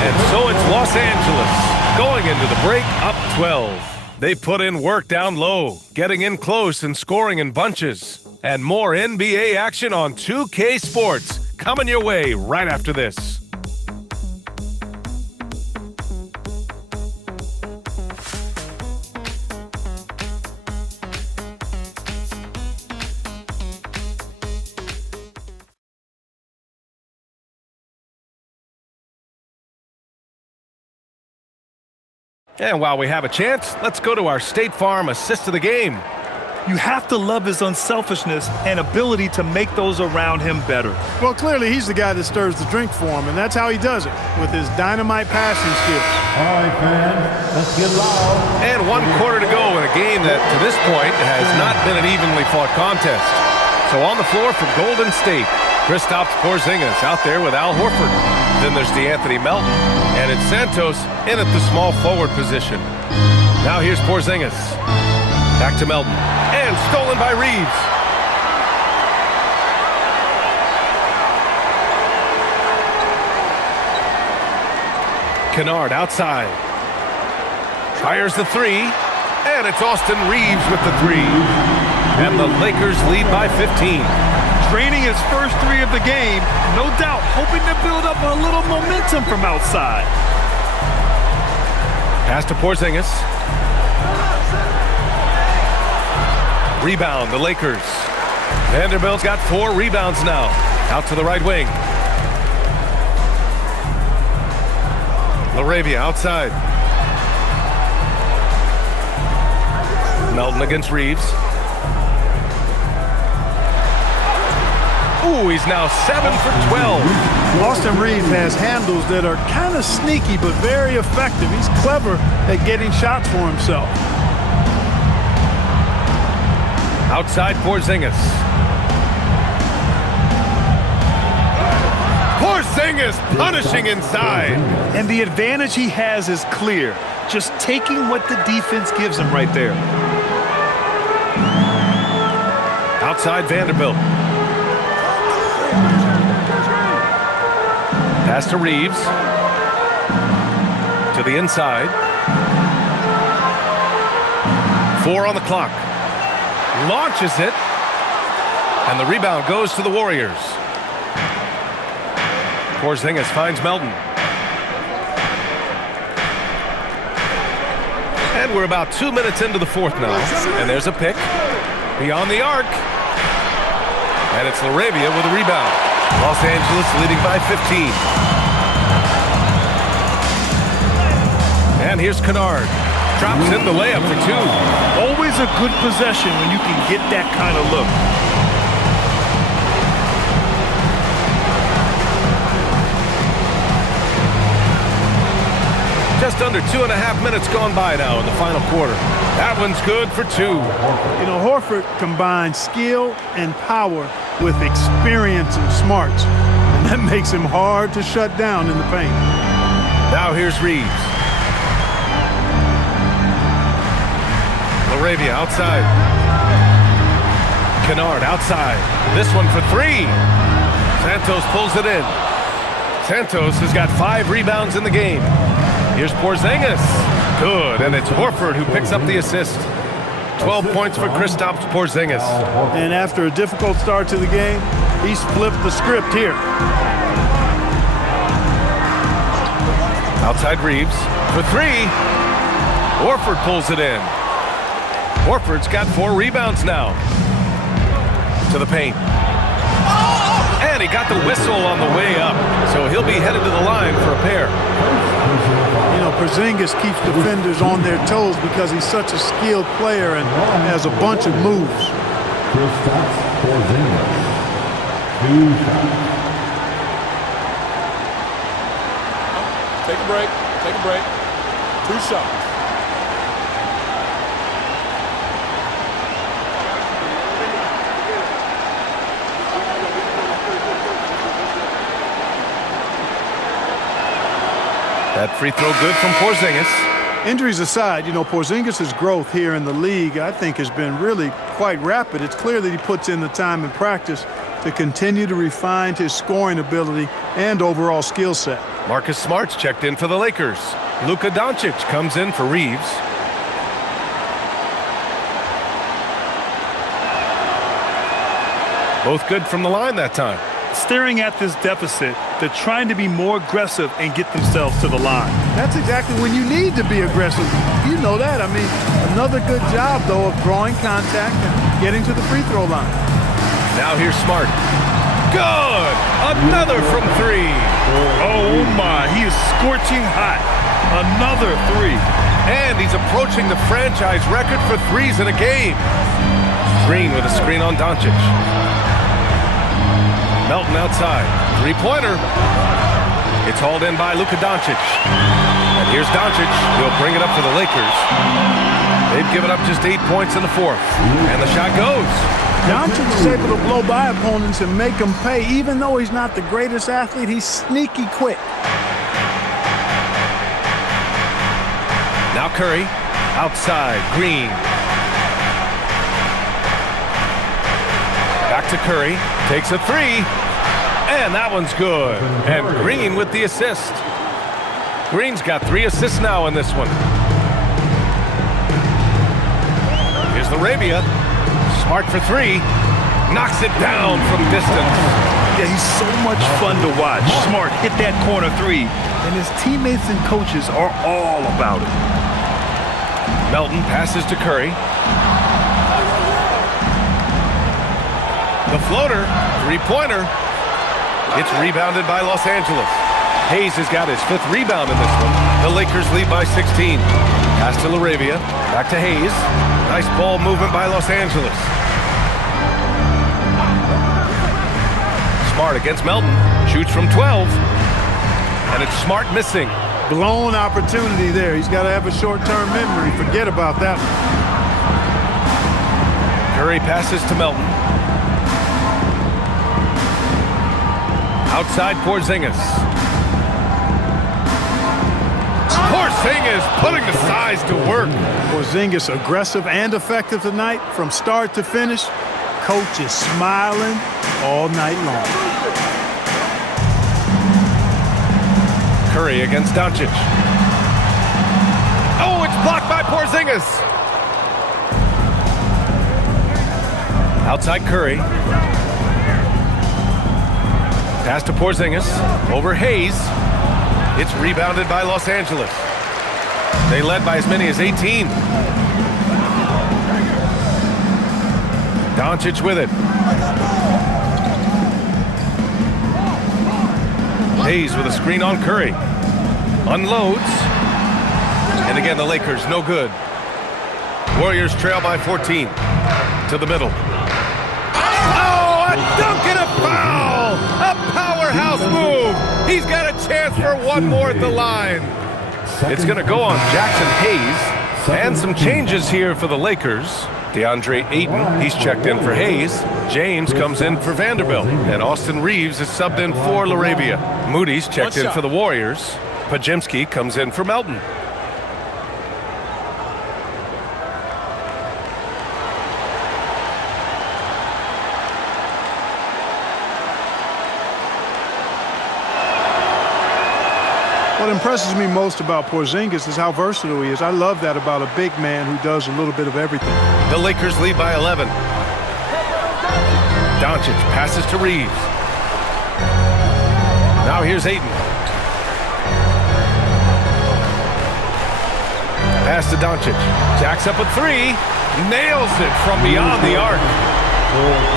And so it's Los Angeles going into the break up 12. They put in work down low, getting in close and scoring in bunches. And more NBA action on 2K Sports coming your way right after this. And while we have a chance, let's go to our State Farm assist of the game. You have to love his unselfishness and ability to make those around him better. Well, clearly he's the guy that stirs the drink for him, and that's how he does it, with his dynamite passing skills. All right, fans, let's get loud. And 1 quarter to go in a game that, to this point, has not been an evenly fought contest. So on the floor from Golden State, Kristaps Porzingis out there with Al Horford. Then there's DeAnthony Melton, and it's Santos in at the small forward position. Now here's Porzingis. Back to Melton, and stolen by Reeves. Kennard outside. Fires the three, and it's Austin Reeves with the three. And the Lakers lead by 15. Draining his first three of the game, no doubt hoping to build up a little momentum from outside. Pass to Porzingis. Rebound, the Lakers. Vanderbilt's got 4 rebounds now. Out to the right wing. LaRavia outside. Melton against Reeves. Ooh, he's now 7 for 12. Austin Reeves has handles that are kind of sneaky but very effective. He's clever at getting shots for himself. Outside Porzingis. Porzingis punishing inside. And the advantage he has is clear. Just taking what the defense gives him right there. Outside Vanderbilt. Pass to Reeves. To the inside. 4 on the clock. Launches it. And the rebound goes to the Warriors. Porzingis finds Melton. And we're about 2 minutes into the fourth now. And there's a pick. Beyond the arc. And it's LaRavia with a rebound. Los Angeles leading by 15. And here's Kennard. Drops in the layup for 2. Always a good possession when you can get that kind of look. Just under 2.5 minutes gone by now in the final quarter. That one's good for 2. You know, Horford combines skill and power with experience and smarts. And that makes him hard to shut down in the paint. Now here's Reeves. LaRavia outside. Kennard outside. This one for 3. Santos pulls it in. Santos has got 5 rebounds in the game. Here's Porzingis. Good, and it's Horford who picks up the assist. 12 points for Kristaps Porzingis. And after a difficult start to the game, he's flipped the script here. Outside Reeves for 3. Horford pulls it in. Horford's got 4 rebounds now. To the paint. And he got the whistle on the way up, so he'll be headed to the line for a pair. You know, Porzingis keeps defenders on their toes because he's such a skilled player and has a bunch of moves. Kristaps Porzingis. 2 shots. Take a break. Take a break. 2 shots. That free throw good from Porzingis. Injuries aside, you know, Porzingis' growth here in the league, I think, has been really quite rapid. It's clear that he puts in the time in practice to continue to refine his scoring ability and overall skill set. Marcus Smart's checked in for the Lakers. Luka Doncic comes in for Reeves. Both good from the line that time. Staring at this deficit, they're trying to be more aggressive and get themselves to the line. That's exactly when you need to be aggressive. You know that. I mean, another good job, though, of drawing contact and getting to the free throw line. Now here's Smart. Good! Another from 3. Oh, my. He is scorching hot. Another 3. And he's approaching the franchise record for 3s in a game. Green with a screen on Doncic. Melton outside. 3-pointer. It's hauled in by Luka Doncic. And here's Doncic. He'll bring it up for the Lakers. They've given up just 8 points in the 4th. And the shot goes. Doncic is able to blow by opponents and make them pay. Even though he's not the greatest athlete, he's sneaky quick. Now Curry. Outside. Green. Back to Curry. Takes a 3. And that one's good. And Green with the assist. Green's got 3 assists now in this one. Here's Laravia. Smart for three. Knocks it down from distance. Yeah, he's so much fun to watch. Smart hit that corner three, and his teammates and coaches are all about it. Melton passes to Curry. The floater, three-pointer. It's rebounded by Los Angeles. Hayes has got his 5th rebound in this one. The Lakers lead by 16. Pass to Laravia. Back to Hayes. Nice ball movement by Los Angeles. Smart against Melton. Shoots from 12. And it's Smart missing. Blown opportunity there. He's got to have a short-term memory. Forget about that one. Curry passes to Melton. Outside Porzingis. Porzingis putting the size to work. Porzingis aggressive and effective tonight from start to finish. Coach is smiling all night long. Curry against Doncic. Oh, it's blocked by Porzingis. Outside Curry. Pass to Porzingis. Over Hayes. It's rebounded by Los Angeles. They led by as many as 18. Doncic with it. Hayes with a screen on Curry. Unloads. And again, the Lakers, no good. Warriors trail by 14. To the middle. Oh, a dunk and a foul! A powerhouse move! He's got a chance for one more at the line. It's going to go on Jackson Hayes. And some changes here for the Lakers. DeAndre Ayton, he's checked in for Hayes. James comes in for Vanderbilt. And Austin Reeves is subbed in for Laravia. Moody's checked in for the Warriors. Pajemski comes in for Melton. What impresses me most about Porzingis is how versatile he is. I love that about a big man who does a little bit of everything. The Lakers lead by 11. Doncic passes to Reeves. Now here's Ayton. Pass to Doncic. Jacks up a three. Nails it from beyond the arc.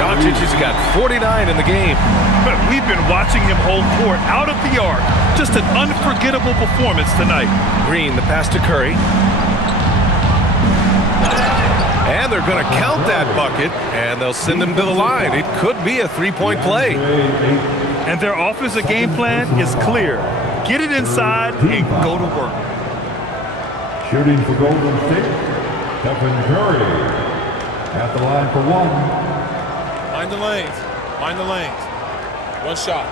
Doncic has got 49 in the game. But we've been watching him hold court out of the arc. Just an unforgettable performance tonight. Green, the pass to Curry. And they're going to count that bucket, and they'll send him to the line. It could be a three-point play. And their offensive game plan is clear. Get it inside and go to work. Shooting for Golden State, Stephen Curry. At the line for one. Mind the lanes. Mind the lanes. One shot.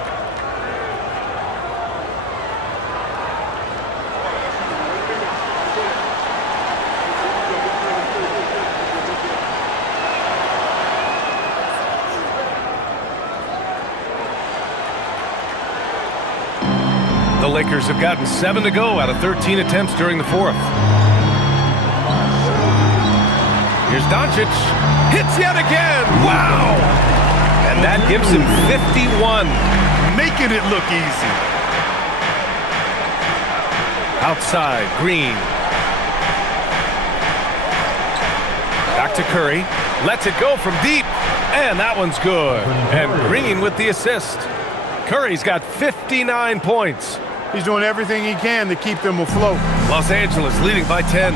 The Lakers have gotten 7 to go out of 13 attempts during the fourth. Here's Doncic. Hits yet again. Wow! And that gives him 51. Making it look easy. Outside, Green. Back to Curry. Lets it go from deep. And that one's good. And Green with the assist. Curry's got 59 points. He's doing everything he can to keep them afloat. Los Angeles leading by 10.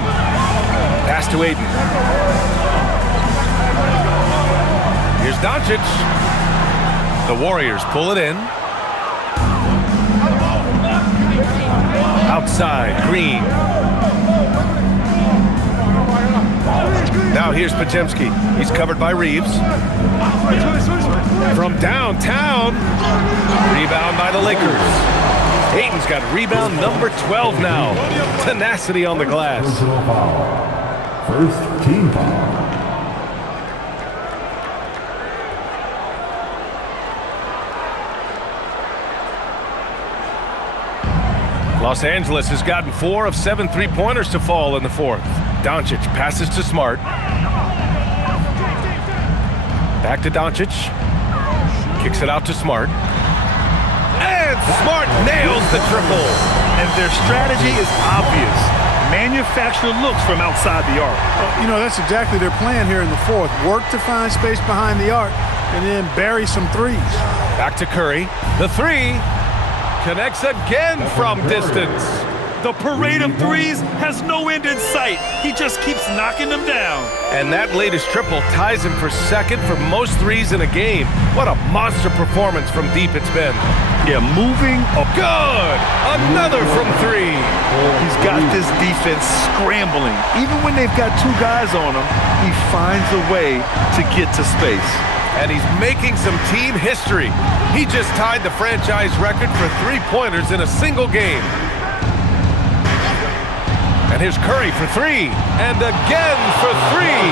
Pass to Ayton. Here's Doncic. The Warriors pull it in. Outside, Green. Now here's Pajemski. He's covered by Reeves. From downtown. Rebound by the Lakers. Ayton's got rebound number 12 now. Tenacity on the glass. First team foul. Los Angeles has gotten 4 of 7 three-pointers to fall in the fourth. Doncic passes to Smart. Back to Doncic. Kicks it out to Smart. And Smart nails the triple. And their strategy is obvious. Manufacture looks from outside the arc. You know, that's exactly their plan here in the fourth. Work to find space behind the arc and then bury some threes. Back to Curry. The three connects again from distance. The parade of threes has no end in sight. He just keeps knocking them down. And that latest triple ties him for second for most threes in a game. What a monster performance from deep it's been. Yeah, moving up. Good! Another from three. He's got this defense scrambling. Even when they've got two guys on him, he finds a way to get to space. And he's making some team history. He just tied the franchise record for three-pointers in a single game. And here's Curry for three. And again for three.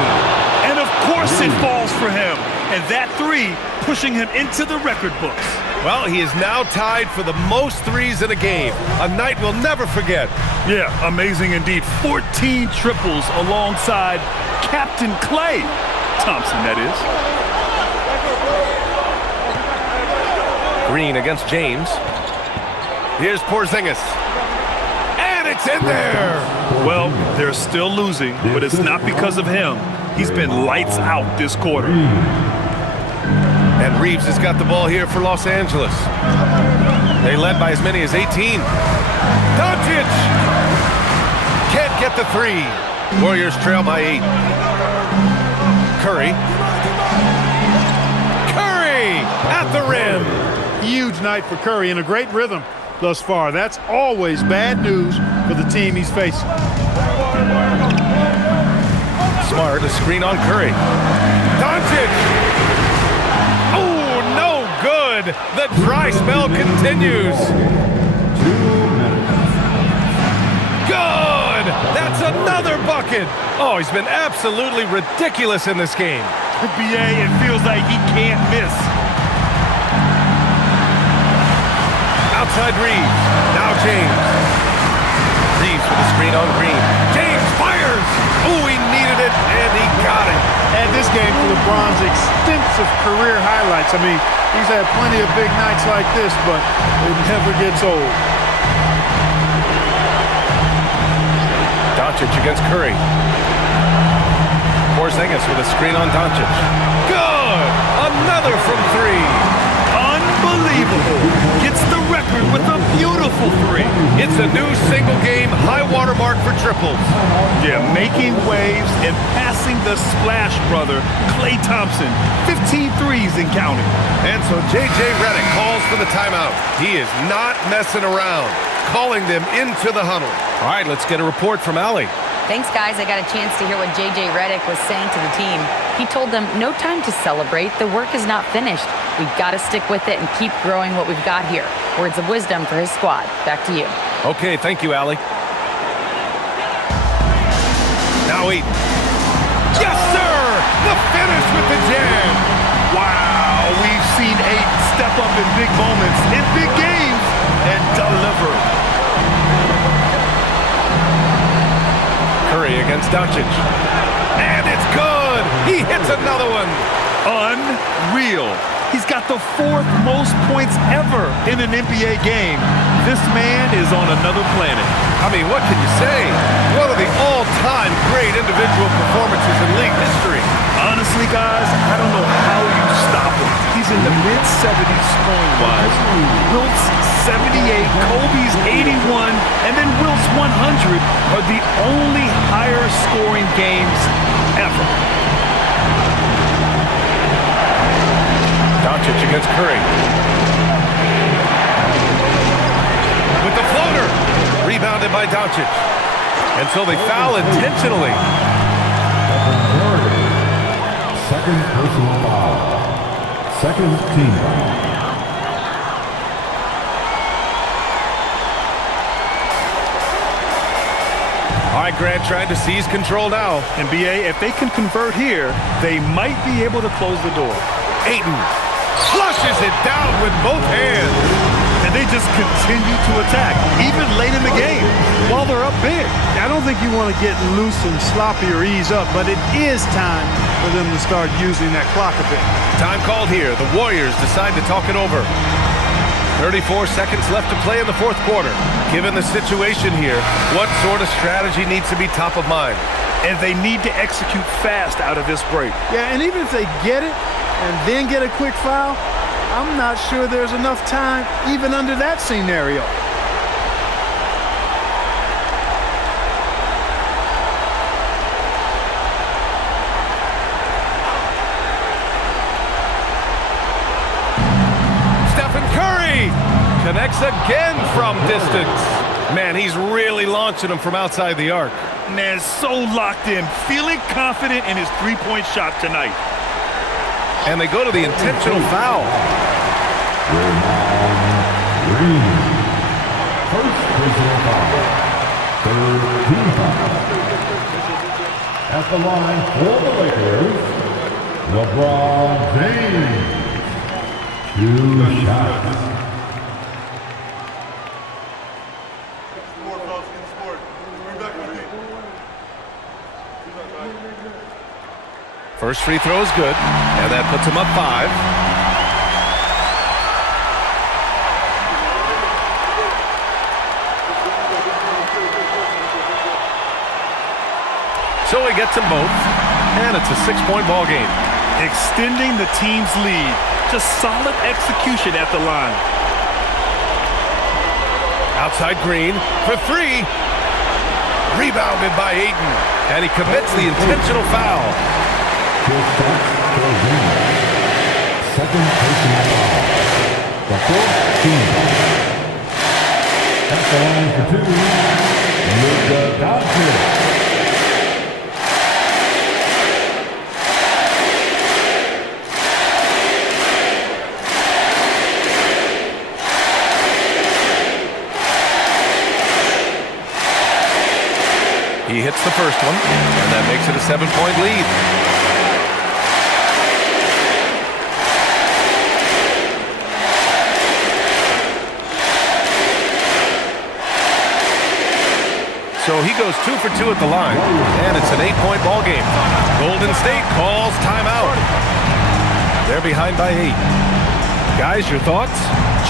And of course it falls for him. And that three pushing him into the record books. Well, he is now tied for the most threes in a game. A night we'll never forget. Yeah, amazing indeed. 14 triples alongside Captain Klay Thompson, that is. Green against James. Here's Porzingis. And it's in there. Well, they're still losing, but it's not because of him. He's been lights out this quarter. And Reeves has got the ball here for Los Angeles. They led by as many as 18. Doncic! Can't get the three. Warriors trail by 8. Curry. Curry at the rim. Huge night for Curry and a great rhythm thus far. That's always bad news for the team he's facing. Smart, a screen on Curry. Doncic! Oh, no good! The dry spell continues. Good! That's another bucket! Oh, he's been absolutely ridiculous in this game. BA, it feels like he can't miss. Outside Reeves. Now James. Reeves with a screen on Green. James fires! Oh, he needed it, and he got it. And this game for LeBron's extensive career highlights. I mean, he's had plenty of big nights like this, but it never gets old. Doncic against Curry. Porzingis with a screen on Doncic. Good! Another from three. Unbelievable. Gets the record with a beautiful three. It's a new single-game high-water mark for triples. Yeah, making waves and passing the splash brother, Klay Thompson. 15 threes and counting. And so J.J. Redick calls for the timeout. He is not messing around, calling them into the huddle. All right, let's get a report from Allie. Thanks, guys. I got a chance to hear what J.J. Redick was saying to the team. He told them, no time to celebrate. The work is not finished. We've got to stick with it and keep growing what we've got here. Words of wisdom for his squad. Back to you. Okay, thank you, Allie. Now Eaton. Yes, sir! The finish with the jam. Wow, we've seen Ayton step up in big moments, in big games, and deliver. Curry against Doncic. And it's good! He hits another one. Unreal. He's got the 4th most points ever in an NBA game. This man is on another planet. I mean, what can you say? One of the all-time great individual performances in league history. Honestly, guys, I don't know how you stop him. He's in the mid-70s scoring-wise. Wilt's 78, Kobe's 81, and then Wilt's 100 are the only higher-scoring games ever. Doncic against Curry. With the floater. Rebounded by Doncic. And so they foul intentionally. Second personal foul. Second team foul. All right, Grant trying to seize control now. And BA, if they can convert here, they might be able to close the door. Ayton flushes it down with both hands. And And they just continue to attack, even late in the game, while they're up big. I don't think you want to get loose and sloppy or ease up, but it is time for them to start using that clock a bit. Time called here. The Warriors decide to talk it over. 34 seconds left to play in the fourth quarter. Given the situation here, what sort of strategy needs to be top of mind? And they need to execute fast out of this break. Yeah, and even if they get it and then get a quick foul, I'm not sure there's enough time even under that scenario. Curry connects again from distance. Man, he's really launching them from outside the arc. Man, so locked in, feeling confident in his three-point shot tonight. And they go to the intentional foul. Green. First personal foul. Third team foul. At the line for the Lakers, LeBron James. 2 shots. First free throw is good, and that puts him up 5. So he gets them both, and it's a 6-point ball game. Extending the team's lead. Just solid execution at the line. Outside Green for 3. Rebounded by Ayton, and he commits the intentional foul. Second personal foul. The fourth team foul. At the line for 2, Luka Doncic. He hits the first one, and that makes it a 7-point lead. So he goes 2 for 2 at the line, and it's an 8-point ball game. Golden State calls timeout. They're behind by 8. Guys, your thoughts?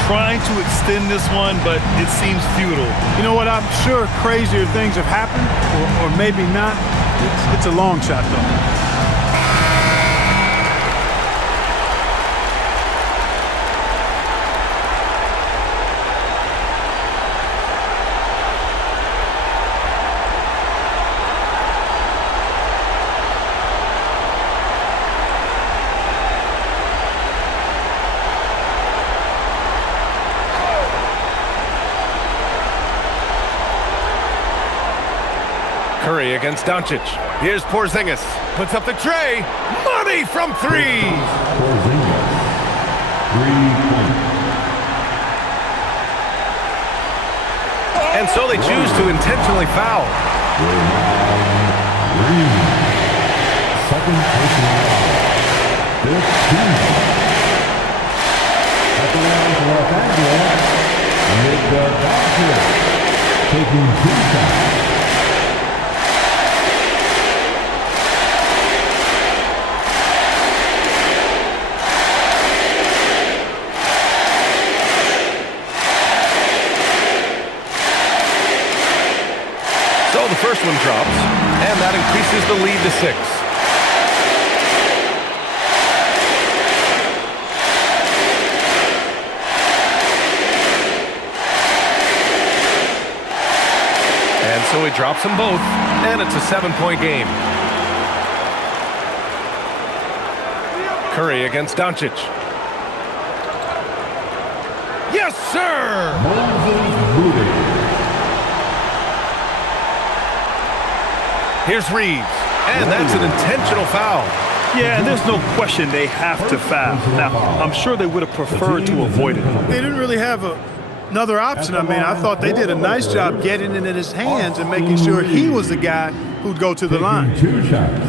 Trying to extend this one, but it seems futile. You know what? I'm sure crazier things have happened, or maybe not. It's a long shot, though. Curry against Doncic. Here's Porzingis. Puts up the tray. Money from 3. Porzingis. 3-point. And so they choose to intentionally foul. Green. Second personal foul. 15. At the line for Los Angeles, Luka Doncic. Taking 2 shots. So the first one drops, and that increases the lead to 6. And so he drops them both, and it's a 7-point game. Curry against Doncic. Yes, sir! Moses Moody. Here's Reeves, and that's an intentional foul. Yeah, and there's no question they have to foul. Now, I'm sure they would have preferred to avoid it. They didn't really have another option. I mean, I thought they did a nice job getting it in his hands and making sure he was the guy who'd go to the line. 2 shots.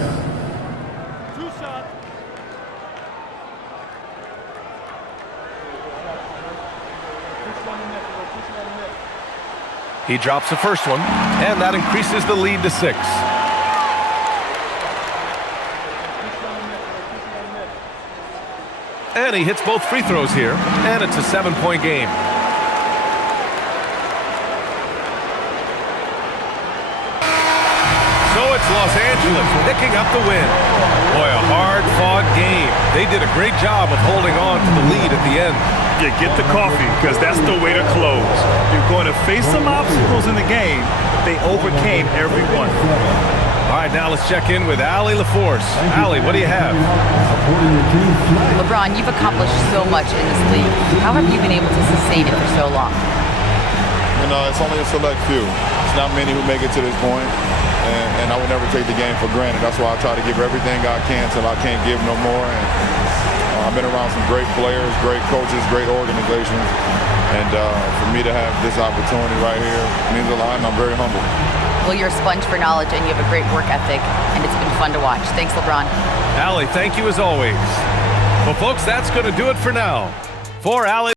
He drops the first one, and that increases the lead to 6. And he hits both free throws here, and it's a 7-point game. So it's Los Angeles picking up the win. Boy, a hard-fought game. They did a great job of holding on to the lead at the end. Yeah, get the coffee, because that's the way to close. You're going to face some obstacles in the game, but they overcame every one. All right, now let's check in with Allie LaForce. Allie, what do you have? LeBron, you've accomplished so much in this league. How have you been able to sustain it for so long? You know, it's only a select few. It's not many who make it to this point, and I would never take the game for granted. That's why I try to give everything I can till I can't give no more. And I've been around some great players, great coaches, great organizations, and for me to have this opportunity right here means a lot, and I'm very humble. Well, you're a sponge for knowledge, and you have a great work ethic, and it's been fun to watch. Thanks, LeBron. Allie, thank you as always. Well, folks, that's going to do it for now. For Allie.